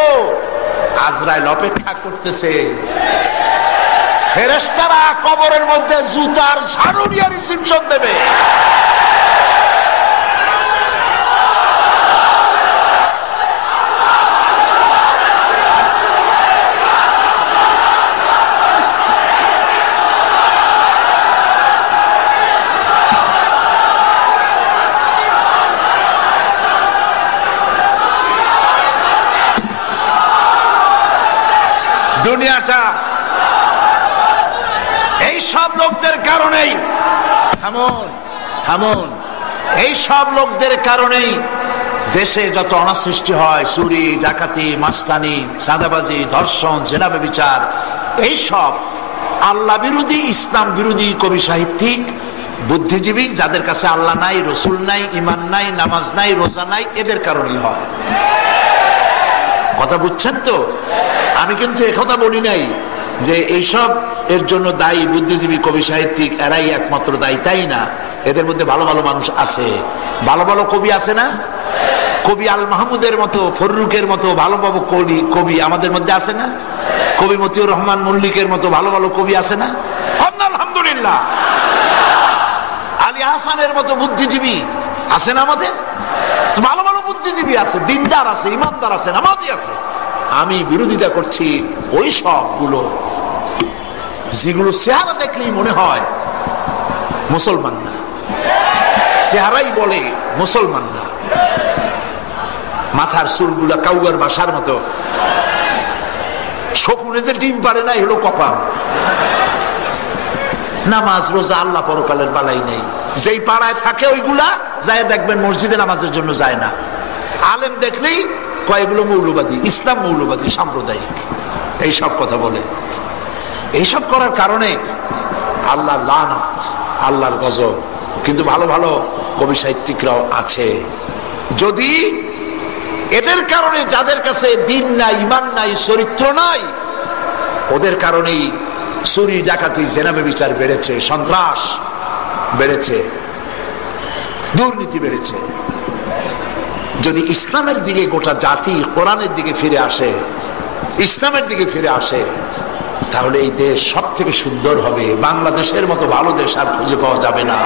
আজরাইল অপেক্ষা করতেছে। ফেরেশতারা কবরের মধ্যে জুতার ঝাড়ু দিয়ে রিসিপশন দেবে। দুনিয়াটা এই সব লোকদের কারণেই, এই সব লোকদের কারণেই দেশে যত অনাসৃষ্টি হয়, চুরি, ডাকাতি, মাস্তানি, চাঁদাবাজি, ধর্ষণ, জেনা ব্যভিচার, এই সব আল্লাহ বিরোধী, ইসলাম বিরোধী কবি সাহিত্যিক, বুদ্ধিজীবী, যাদের কাছে আল্লাহ নাই, রসুল নাই, ইমান নাই, নামাজ নাই, রোজা নাই, এদের কারণেই হয়। কথা বুঝছেন তো? আমি কিন্তু একথা বলি নাই যে এইসব এর জন্য দায়ী বুদ্ধিজীবী, কবি সাহিত্যিক, এরাই একমাত্র দায়ী, তাই না। এদের মধ্যে ভালো ভালো মানুষ আছে, ভালো ভালো কবি আছে না? কবি আল মাহমুদের মতো, ফররুকের মতো ভালো ভালো কবি আমাদের মধ্যে আছে না? কবি মতিউর রহমান মল্লিকের মতো ভালো ভালো কবি আছে না? আলহামদুলিল্লাহ। আলী হাসানের মতো বুদ্ধিজীবী আছে না আমাদের? ভালো ভালো বুদ্ধিজীবী আছে, দিনদার আছে, ইমানদার আছে, নামাজি আছে। আমি বিরোধিতা করছি ওই সবগুলো যেগুলো চেহারা দেখলেই মনে হয় মুসলমান না, চেহারাই বলে মুসলমান না। মাথার চুলগুলা কাউয়ার বাসার মতো, শকুনে যে ডিম পারে না হলো কপাল। নামাজ রোজা আল্লাহ পরকালের বালাই নেই। যেই পাড়ায় থাকে ওইগুলা যায় দেখবেন মসজিদে নামাজের জন্য যায় না। আলেম দেখলেই কয়েকগুলো মৌলবাদী, ইসলাম মৌলবাদী, সাম্প্রদায়িক, এইসব কথা বলে। এইসব করার কারণে আল্লাহর লানত, আল্লাহর গজব। কিন্তু ভালো ভালো কবি সাহিত্যিকরাও আছে। যদি এদের কারণে যাদের কাছে দিন নাই, ইমান নাই, চরিত্র নাই, ওদের কারণেই চুরি ডাকাতি জেনাবে বিচার বেড়েছে, সন্ত্রাস বেড়েছে, দুর্নীতি বেড়েছে। যদি ইসলামের দিকে গোটা জাতি কোরআনের দিকে ফিরে আসে, ইসলামের দিকে ফিরে আসে, তাহলে এই দেশ সব থেকে সুন্দর হবে। বাংলাদেশের মতো ভালো দেশ আর খুঁজে পাওয়া যাবে না।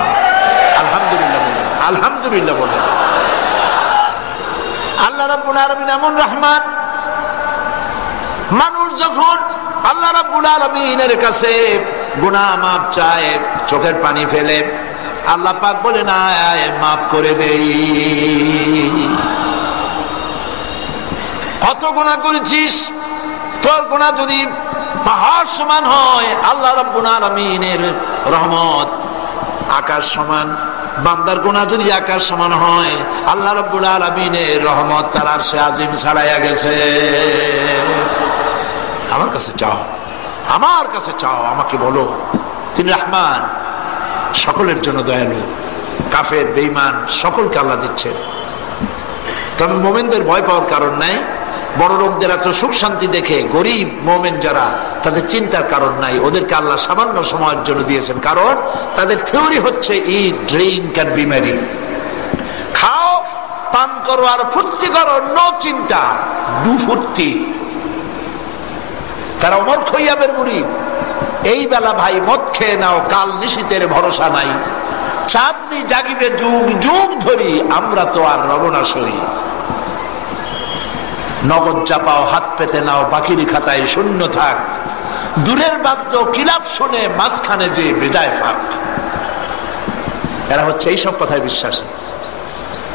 আলহামদুলিল্লাহ বলেন, আলহামদুলিল্লাহ বলেন। আল্লাহ রাব্বুল আলামিন এমন রহমান, মানুষ যখন আল্লাহ রাব্বুল আলামিনের কাছে গুনাহ মাপ চায়, চোখের পানি ফেলে, আল্লাহ পাক বলে না মাফ করে দেই। কত গুনাহ করেছিস, তোর গুনাহ যদি পাহাড় সমান হয়, আল্লাহ রাব্বুল আলামিনের রহমত আকাশ সমান। বান্দার গুনাহ যদি আকাশ সমান হয়, আল্লাহ রাব্বুল আলামিনের রহমত তার আরশে আজিম ছাড়াইয়া গেছে। আমার কাছে চাও, আমার কাছে চাও, আমাকে বলো। তিনি রহমান, সকলের জন্য দয়ালু। কাফের বেঈমান সকলকে আল্লাহ দিচ্ছেন। তবে মোমেনদের ভয় পাওয়ার কারণ নাই। বড় লোকদের এত সুখ শান্তি দেখে গরিব মোমেন যারা, তাদের চিন্তার কারণ নাই। ওদেরকে আল্লাহ সামান্য সময়ের জন্য দিয়েছেন, কারণ তাদের থিওরি হচ্ছে ইট, ড্রিঙ্ক এন্ড বি মেরি। খাও, পান করো আর ফুর্তি করো, নো চিন্তা, ডু ফুর্তি। তারা ওমর খৈয়াবের মুরিদ। এই বেলা ভাই মদ খেয়ে নাও, কাল নিশীতের ভরসা নাই। চাঁদনি জাগিবে যুগ যুগ ধরি, আমরা তো আর রবনা সই। নগদ চাপাও, হাত পেতে নাও, বাকির খাতায় শূন্য থাক। দূরের বাদ্য কিলাপ শুনে মাঝখানে যে বেজায় ফাঁক। এরা হচ্ছে এইসব কথায় বিশ্বাসী।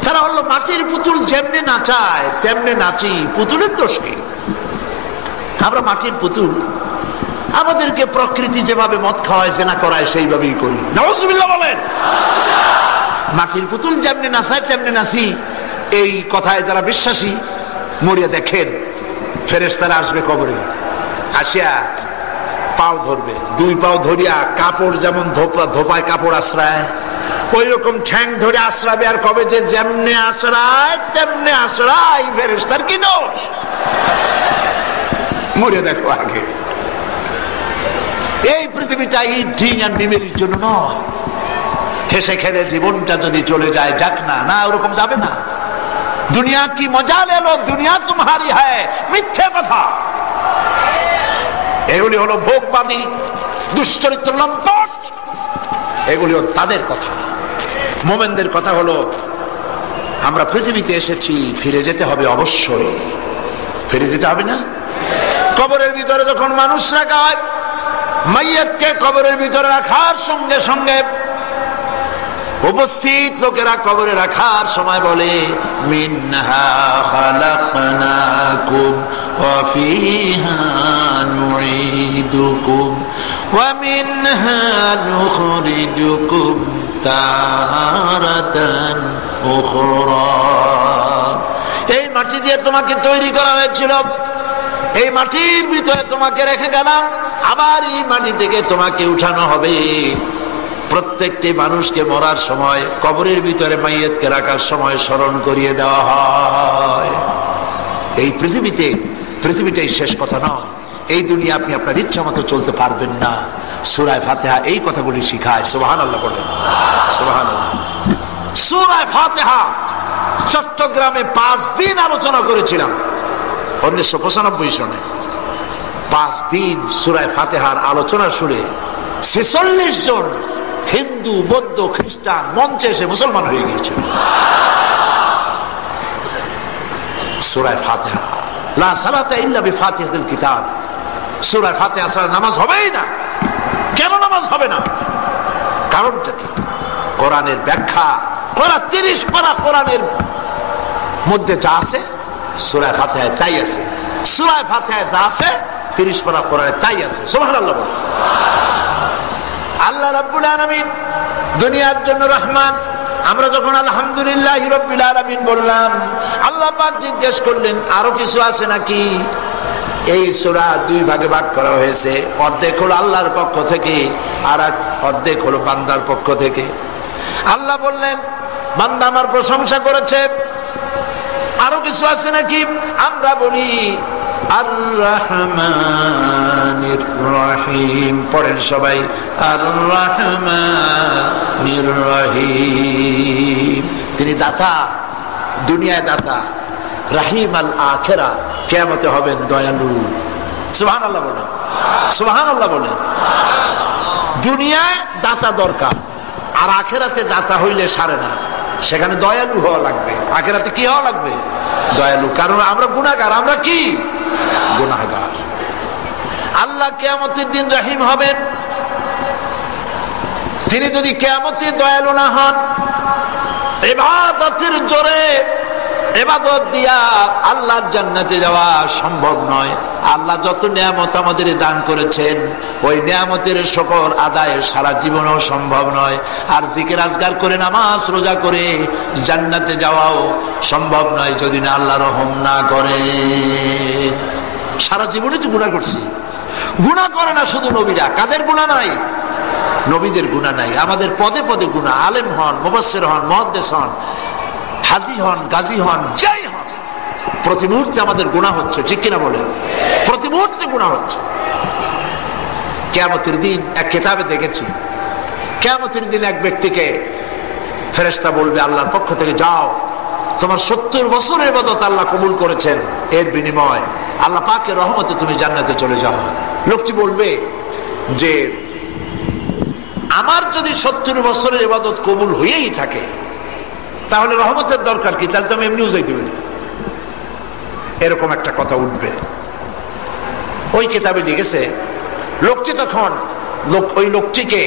তারা হলো মাটির পুতুল, যেমনি নাচায় তেমনি নাচি, পুতুলের দোষ কি? আমরা মাটির পুতুল, আমাদেরকে প্রকৃতি যেভাবে মদ খাওয়ায়, জেনা করায়, সেইভাবেই করি। নাউজুবিল্লাহ বলেন। মাটির পুতুল যেমনি নাচায় তেমনি নাচি, এই কথায় যারা বিশ্বাসী, মরিয়া দেখেন ফেরেশতারা আসবে কবরে, আসিয়া পাও ধরবে, দুই পাও ধরিয়া কাপড় যেমন ধোপায় কাপড় আশ্রায়, ওই রকম ঠ্যাং ধরে আশ্রাবে। আর কবে যে যেমনে আশ্রায় তেমনে আশ্রায়, ফেরেশতার কি দোষ? মরে দেখো আগে। এই পৃথিবীটা এই ড্রিঙ্ক এন্ড বিমেরির জন্য নয়। হেসে খেলে জীবনটা যদি চলে যায়, যাক না, না ওরকম যাবে না। দুনিয়া কি মজা লেলো, দুনিয়া তোমারি হ্যায়, মিথ্যে কথা। এগুলি হলো ভোগবাদী, দুশ্চরিত্র লম্পট, এগুলি তাদের কথা। মোমেনদের কথা হলো, আমরা পৃথিবীতে এসেছি, ফিরে যেতে হবে অবশ্যই। ফিরে যেতে হবে না? কবরের ভিতরে যখন মানুষ রাখা হয়, মাইয়াতকে কবরের ভিতরে রাখার সঙ্গে সঙ্গে উপস্থিত লোকেরা কবরে রাখার সময় বলে, মিনহা খালাকনাকুম ওয়া ফিহা নুঈদুকুম ওয়া মিনহা নুখরিজুকুম তারাতান উখরা। এই মাটি দিয়ে তোমাকে তৈরি করা হয়েছিল, এই মাটির ভিতরে তোমাকে রেখে গেলাম, আবার এই মাটি থেকে তোমাকে উঠানো হবে। প্রত্যেকটি মানুষকে মরার সময় কবরের ভিতরে মাইয়াতকে রাখার সময় স্মরণ করিয়ে দেওয়া হয়। এই পৃথিবীটাই শেষ কথা নয়। এই দুনিয়া আপনি আপনার ইচ্ছা মতো চলতে পারবেন না। সূরা ফাতিহা এই কথাগুলি শিখায়। সুবহানাল্লাহ বলেন, সুবহানাল্লাহ। সূরা ফাতিহা চট্টগ্রামে 5 দিন আলোচনা করেছিলাম 1995 সনে। 5 দিন সূরা ফাতিহার আলোচনা শুনে 46 জন হিন্দু, বৌদ্ধ, খ্রিস্টান মঞ্চে এসে মুসলমান হয়ে গিয়েছিল। সূরা ফাতিহা, লা সালাতা ইল্লা বিফাতিহাতিল কিতাব। সূরা ফাতিহা ছাড়া নামাজ হবেই না। কেন নামাজ হবে না? কারণটা কি? কোরআনের ব্যাখ্যা, কোরআন 30 পারা কোরআনের মধ্যে যা আছে সূরা ফাতিহায় তাই আছে। সূরা ফাতিহায় যা আছে 30 পারা কোরআনে তাই আছে। সুবহানাল্লাহ বলেন। আল্লাহ রাব্বুল আলামিন দুনিয়ার জন্য রহমান। আমরা যখন আলহামদুলিল্লাহি রাব্বিল আলামিন বললাম, আল্লাহ পাক জিজ্ঞেস করলেন আরো কিছু আছে নাকি? এই সূরা 2 ভাগে ভাগ করা হয়েছে, অর্ধেক হলো আল্লাহর পক্ষ থেকে আর অর্ধেক হলো বান্দার পক্ষ থেকে। আল্লাহ বললেন বান্দা আমার প্রশংসা করেছে, আরো কিছু আছে নাকি? আমরা বলি আর রহমানির রহিম। পড়েন সবাই, আর রহমানির রহিম। তিনি দাতা, দুনিয়ায় দাতা, রহিম আল আখিরা, কিয়ামতে হবেন দয়ালু। সুবহানাল্লাহ বলেন, সুবহানাল্লাহ বলেন। দুনিয়ায় দাতা দরকার, আর আখিরাতে দাতা হইলে সারে না, সেখানে দয়ালু হওয়া লাগবে। আখিরাতে কি হওয়া লাগবে? দয়ালু। কারণ আমরা গুনাহগার, আমরা কি গুনাহগার। আল্লাহ কিয়ামতের দিন রহিম হবেন। তিনি যদি কিয়ামতে দয়ালু না হন, ইবাদতের জোরে ইবাদত দিয়া আল্লাহর জান্নাতে যাওয়া সম্ভব নয়। আল্লাহ যত নিয়ামত আমাদের দান করেছেন, ওই নিয়ামতের শুকর আদায় সারা জীবনেও সম্ভব নয়। আর জিকির আজগার করে নামাজ রোজা করে জান্নাতে যাওয়াও সম্ভব নয় যদি না আল্লাহ রহম না করে। সারা জীবনে তো গুনাহ করছি। গুনাহ করে না শুধু নবীরা, কাদের গুনাহ নাই? নবীদের গুনাহ নাই। আমাদের পদে পদে গুনাহ, আলেম হন, মুফাসসির হন, মুহাদ্দিস হন, হাজী হন, গাজী হন, যাই হন, প্রতি মুহূর্তে আমাদের গুনাহ হচ্ছে। ঠিক কিনা বলেন? প্রতি মুহূর্তে গুনাহ হচ্ছে। কিয়ামতের দিন এক কিতাবে দেখেছি, কিয়ামতের দিন এক ব্যক্তিকে ফেরেশতা বলবে আল্লাহর পক্ষ থেকে, যাও তোমার 70 বছরের ইবাদত আল্লাহ কবুল করেছেন, এর বিনিময় আল্লাহ পাকের রহমতে তুমি জান্নাতে চলে যাও। লোকটি বলবে যে আমার যদি 70 বছরের ইবাদত কবুল হয়েই থাকে তাহলে রহমতের দরকার কি? তাহলে তো আমি এমনিও যাইতে পারি। এরকম একটা কথা উঠবে। ওই কিতাবে লিখেছে লোকটি তখন ওই লোকটিকে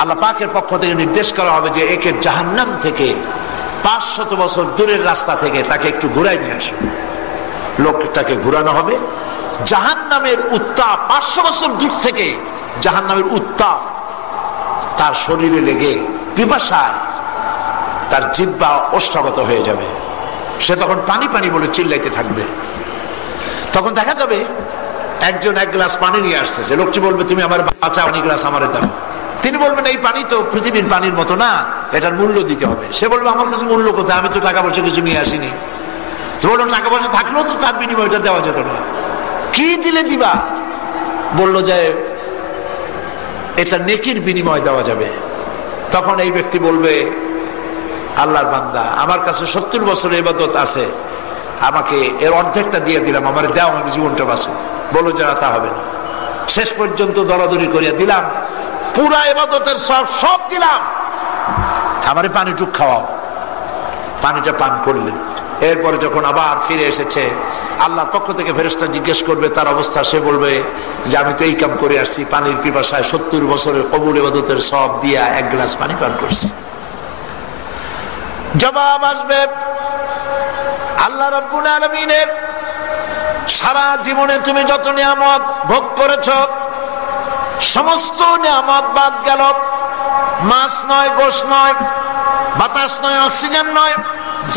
আল্লাহ পাকের পক্ষ থেকে নির্দেশ করা হবে যে একে জাহান্নাম থেকে 500 বছর দূরের রাস্তা থেকে তাকে একটু ঘুরাই নিয়ে আসো। লোকটাকে ঘুরানো হবে, জাহান্নামের উত্তাপ 500 বছর দূর থেকে জাহান্নামের উত্তাপ তার শরীরে লেগে পিপাসায় তার জিহ্বা ওষ্ঠাগত হয়ে যাবে। সে তখন পানি পানি বলে চিল্লাইতে থাকবে। তখন দেখা যাবে একজন 1 গ্লাস পানি নিয়ে আসছে। সে লোকটি বলবে তুমি আমার বাঁচা পানি গ্লাস আমারে দাও। তিনি বলবেন এই পানি তো পৃথিবীর পানির মতো না, এটার মূল্য দিতে হবে। সে বলবে আমার কাছে মূল্য কোথায়, আমি তো টাকা পয়সা কিছু নিয়ে আসিনি। বললো টাকা পয়সা থাকলেও তো তার বিনিময়টা দেওয়া যেত না, কি দিলে দিবা? বললো যে এটা নেকির বিনিময় দেওয়া যাবে। তখন এই ব্যক্তি বলবে আল্লাহর বান্দা আমার কাছে 70 বছরের ইবাদত আছে, আমাকে এর অর্ধেকটা দিয়ে দিলাম, আমার দাও, আমি জীবনটা বাঁচো। বলো যারা তা হবে না। শেষ পর্যন্ত দরাদরি করিয়া দিলাম, পুরা ইবাদতের সব দিলাম, আমারে পানিটুক খাওয়াও। পানিটা পান করলেন। এরপরে যখন আবার ফিরে এসেছে, আল্লাহর পক্ষ থেকে ফেরেশতা জিজ্ঞেস করবে তার অবস্থা। সে বলবে যে আমি তো এই কাম করে আসছি, পানির পিপাসায় 70 বছরের কবুল ইবাদতের সব দিয়া 1 গ্লাস পানি পান করছি। জবাব আসবে আল্লাহ রাব্বুল আলামিনের সারা জীবনে তুমি যত নিয়ামত ভোগ করেছ, সমস্ত নিয়ামত বাদ গেল। মাছ নয়, গোশত নয়, বাতাস নয়, অক্সিজেন নয়,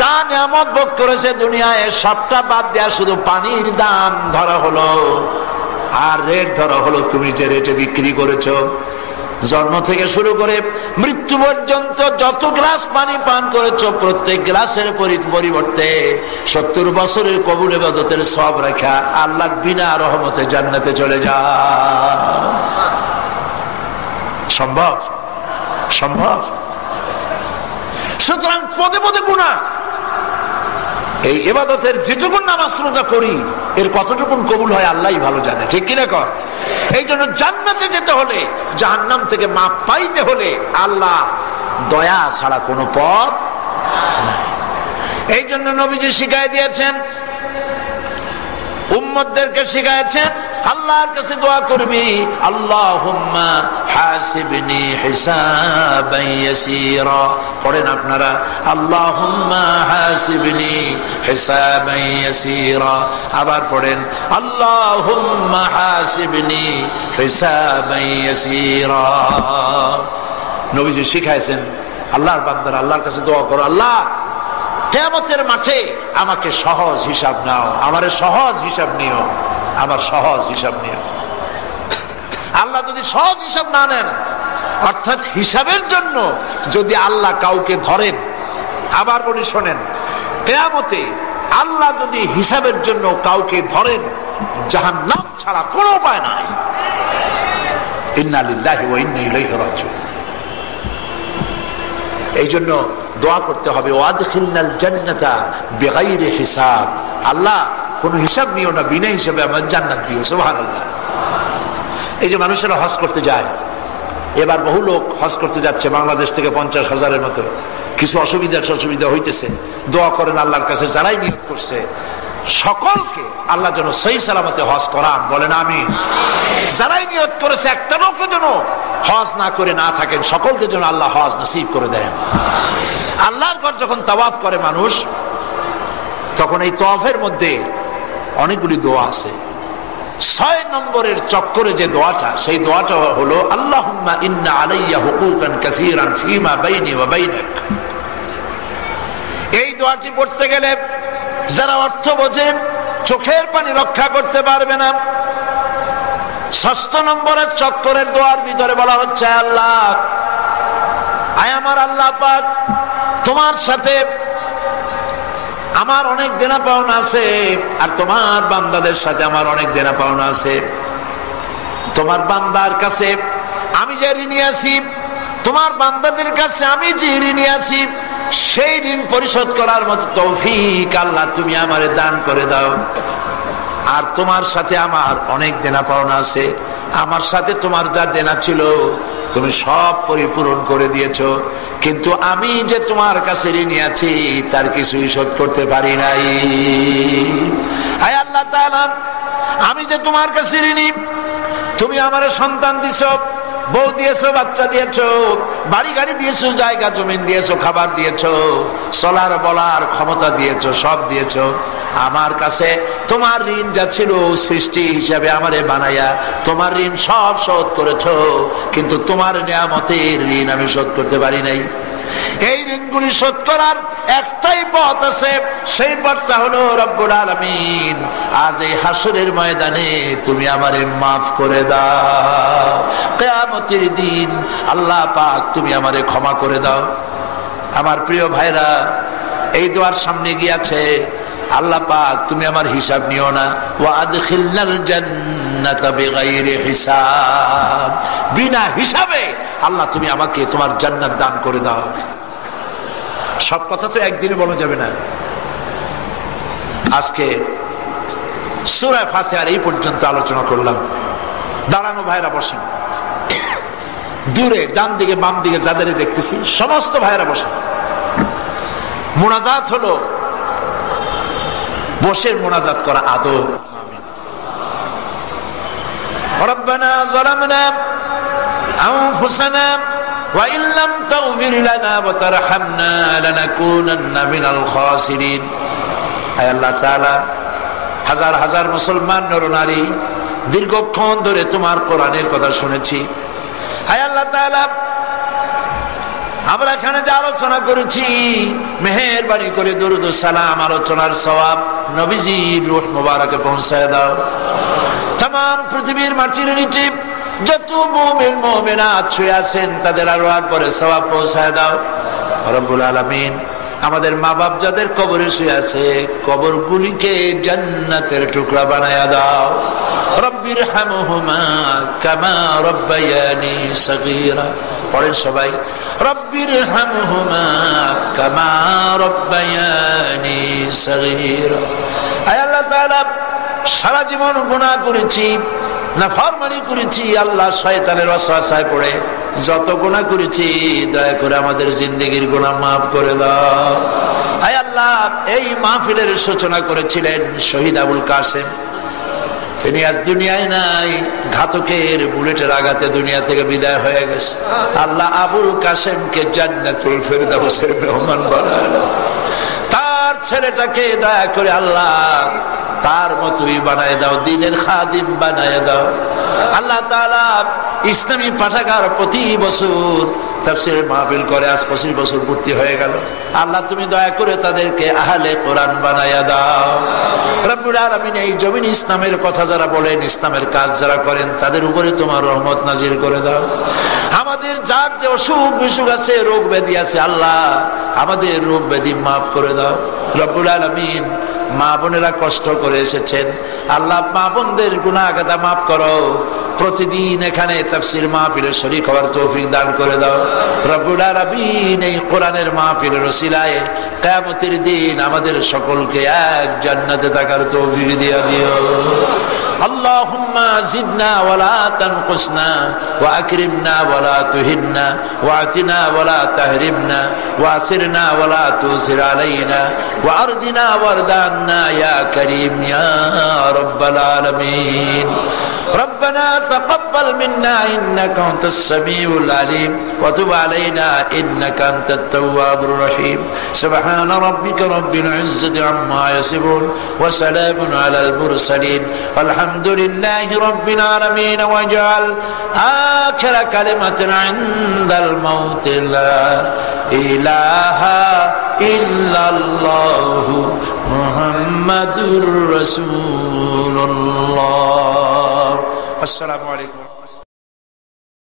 যা নিয়ামত ভোগ করেছে দুনিয়ায় সবটা বাদ দেয়া শুধু পানির দাম ধরা হলো। আর রেট ধরা হলো তুমি যে রেটে বিক্রি করেছো। জন্ম থেকে শুরু করে মৃত্যু পর্যন্ত যত গ্লাস পানি পান করেছো, প্রত্যেক গ্লাসের পরিবর্তে 70 বছরের কবুল ইবাদতের সব রেখা আল্লাহর বিনা রহমতে জান্নাতে চলে যাও। সম্ভব? সম্ভব। সুতরাং পদে পদে গুনাহ। এই ইবাদতের যেটুকুন নামাজ রোজা করি এর কতটুকুন কবুল হয় আল্লাহই ভালো জানে। ঠিক কিনা কর? এই জন্য জান্নাতে যেতে হলে, জাহান্নাম থেকে মাপ পাইতে হলে আল্লাহ দয়া ছাড়া কোনো পথ নাই। এই জন্য নবীজি শিখাই দিয়েছেন, উম্মতদেরকে শিখাইছেন আল্লাহর কাছে দোয়া করবি, আল্লাহুম্মা হাসিবনি হিসাবান ইয়াসীরা। পড়েন আপনারা, আল্লাহুম্মা হাসিবনি হিসাবান ইয়াসীরা। আবার পড়েন, আল্লাহুম্মা হাসিবনি হিসাবান ইয়াসীরা। নবীজি শিখাইছেন, আল্লাহর বান্দারা আল্লাহর কাছে দোয়া করো, আল্লাহ কিয়ামতের মাঠে আমাকে সহজ হিসাব নাও, আমারে সহজ হিসাব নিও, আমার সহজ হিসাব নিও। আল্লাহ যদি সহজ হিসাব না নেন, অর্থাৎ হিসাবের জন্য যদি আল্লাহ কাউকে ধরেন, আবার বলি শোনেন, কিয়ামতে আল্লাহ যদি হিসাবের জন্য কাউকে ধরেন, জাহান্নাম ছাড়া কোনো উপায় নাই। ইন্না লিল্লাহি ওয়া ইন্না ইলাইহি রাজিউন। এই জন্য দোয়া করতে হবে, ওয়াদখিলনাল জান্নাতা বিগাইরি হিসাব। আল্লাহ কোনো হিসাব নিও না, বিনা হিসাবে আমার জান্নাত দিও। সুবহানাল্লাহ। এই যে মানুষেরা হজ করতে যায়, এবার বহু লোক হজ করতে যাচ্ছে বাংলাদেশ থেকে 50,000-এর মতো। কিছু অসুবিধা হইতেছে, দোয়া করেন আল্লাহর কাছে যারাই নিয়ত করছে সকলকে আল্লাহ যেন সহি সালামতে হজ করান, বলেন আমিন। যারাই নিয়ত করেছে একটা লোকও যেন হজ না করে না থাকেন, সকলকে যেন আল্লাহ হজ নসিব করে দেন। আল্লাহর ঘর যখন তাওয়াফ করে মানুষ, তখন এই তাওয়াফের মধ্যে অনেকগুলি দোয়া আছে। 6 নম্বরের চক্করে যে দোয়াটা, সেই দোয়াটা হলো আল্লাহুম্মা ইন্না আলাইয়া হুকুকান কাসীরান ফীমা বাইনি ওয়া বাইনাক। এই দোয়াটি পড়তে গেলে যারা অর্থ বোঝে চোখের পানি রক্ষা করতে পারবে না। 6 নম্বরের চক্করের দোয়ার ভিতরে বলা হচ্ছে, আল্লাহ আয় আমার আল্লাহ পাক, তোমার সাথে আমার অনেক দেনা পাওনা আছে, আর তোমার বান্দাদের সাথে আমার অনেক দেনা পাওনা আছে। তোমার বান্দার কাছে আমি যে ঋণী আছি, তোমার বান্দাদের কাছে আমি যে ঋণী আছি, সেই ঋণ পরিশোধ করার মতো তৌফিক আল্লাহ তুমি আমারে দান করে দাও। আর তোমার সাথে আমার অনেক দেনা পাওনা আছে, আমার সাথে তোমার যা দেনা ছিল তুমি সব পরিপূরণ করে দিয়েছো, কিন্তু আমি যে তোমার কাছে ঋণী আছি তার কিছুই শোধ করতে পারি নাই। আয় আল্লাহ তাআলা, আমি যে তোমার কাছে ঋণী, তুমি আমারে সন্তান দিছো, বউ দিয়েছো, বাচ্চা দিয়েছো, বাড়ি গাড়ি দিয়েছো, জায়গা জমিন দিয়েছো, খাবার দিয়েছো, চলার বলার ক্ষমতা দিয়েছো, সব দিয়েছো। আমার কাছে তোমার ঋণ যা ছিল সৃষ্টি হিসাবে আমারে বানাইয়া তোমার ঋণ সব শোধ করেছো, কিন্তু তোমার নিয়ামতের ঋণ আমি শোধ করতে পারি নাই। এই ঋণগুলি শোধ করার একটাই পথ আছে, সেই পথটা হলো রব্বুল আলামিন আজ এই হাসরের ময়দানে তুমি আমারে মাফ করে দাও। কিয়ামতের দিন আল্লাহ পাক তুমি আমারে ক্ষমা করে দাও। আমার প্রিয় ভাইরা, এই দোয়ার সামনে গিয়েছে, আল্লাহ পাক তুমি আমার হিসাব নিও না, ওয়া আদখিলনাল জান্নাতা বিগাইরি হিসাব। বিনা হিসাবে আল্লাহ তুমি আমাকে তোমার জান্নাত দান করে দাও। সব কথা তো একদিনে বলা যাবে না। আজকে সূরা ফাতিহার এই পর্যন্ত আলোচনা করলাম। দাঁড়ানো ভাইরা বসেন, দূরে ডান দিকে বাম দিকে যাদের দেখতেছি সমস্ত ভাইরা বসেন। মুনাজাত হলো বসে মুনাজাত করা আদব। রব্বানা যালামনা আনফুসানা ওয়া ইন লাম তাগফির লানা ওয়া তারহামনা লানাকুনান্না মিনাল খাসিরিন। আয় আল্লাহ তাআলা, হাজার হাজার মুসলমান নরনারী দীর্ঘক্ষণ ধরে তোমার কোরআনের কথা শুনেছি। আয় আল্লাহ তাআলা, আমরা এখানে যে আলোচনা করেছি, মেহেরবানি করে দরুদ ও সালাম আলোচনার সওয়াব নবীজির রূহ মুবারকে পৌঁছায় দাও। तमाम পৃথিবীর মাটির নিচে যত মুমিন মুমিনাত শুয়ে আছেন তাদের আরওয়াহ পরে সওয়াব পৌঁছায় দাও রব্বুল আলামিন। আমাদের মা বাপ যাদের কবরে শুয়ে আছে, কবরগুলিকে জান্নাতের টুকরা বানায়া দাও। রব্বির হামহুমা কামা রব্বায়ানি সগীরা। পড়েন সবাই, রব্বির হামহুমা কামা রব্বায়ানি সগীরা। আয় আল্লাহ তাআলা, সারা জীবন গুনাহ করেছি, নাফরমানি করেছি, আল্লাহ শয়তানের ওয়াসওয়াসায় পড়ে যত গুনাহ করেছি, দয়া করে আমাদের জিন্দেগীর গুনাহ মাফ করে দাও। আয় আল্লাহ, এই মাহফিলের সূচনা করেছিলেন শহীদ আবুল কাসেম, তিনি আজ দুনিয়ায় নাই, ঘাতকের বুলেটের আঘাতে দুনিয়া থেকে বিদায় হয়ে গেছে। আল্লাহ আবুল কাসেমকে জান্নাতুল ফেরদাউসের মেহমান বানালো। তার ছেলেটাকে দয়া করে আল্লাহ তার মতোই বানায় দাও, দ্বীনের খাদিম বানায় দাও। আল্লাহ তাআলা ইসলামী পাঠাগার প্রতি বছর তাফসীরের মাহফিল করে, আজ 25 বছর পূর্তি হয়ে গেল। আল্লাহ তুমি দয়া করে তাদেরকে আহলে কোরআন বানায়া দাও। রব্বুল আলামিন এই জমিন ইসলামের কথা যারা বলেন, ইসলামের কাজ যারা করেন, তাদের উপরে তোমার রহমত নাজিল করে দাও। আমাদের যার যে অসুখ বিসুখ আছে, রোগ ব্যাধি আছে, আল্লাহ আমাদের রোগ ব্যাধি মাফ করে দাও। রব্বুল আলামিন মা বোনেরা কষ্ট করে এসেছেন, আল্লাহ মা বোনদের গুনাহ খাতা মাফ করো। প্রতিদিন এখানে তাফসীর মাহফিলে শরীক হওয়ার তৌফিক দান করে দাও। রব্বুল আলামিন এই কোরআনের মাহফিলের ওসিলায় কিয়ামতের দিন আমাদের সকলকে এক জান্নাতে থাকার তৌফিক দিয়ে দিও। আল্লাহুম্মা জিদনা ওয়ালা তানকুসনা ওয়া আকরিমনা ওয়ালা তুহিন্না ওয়া আতিনা ওয়ালা তাহরিমনা ওয়া আসিরনা ওয়ালা তুসির আলাইনা ওয়া আরদিনা ওয়ারদানা ইয়া কারীম ইয়া রাব্বাল আলামিন। ربنا تقبل منا إنك أنت السميع العليم وتب علينا إنك أنت التواب الرحيم. سبحان ربك رب العزة عما يصفون وسلام على المرسلين والحمد لله رب العالمين. واجعل آخر كلمة عند الموت لا إله إلا الله محمد رسول الله. السلام عليكم.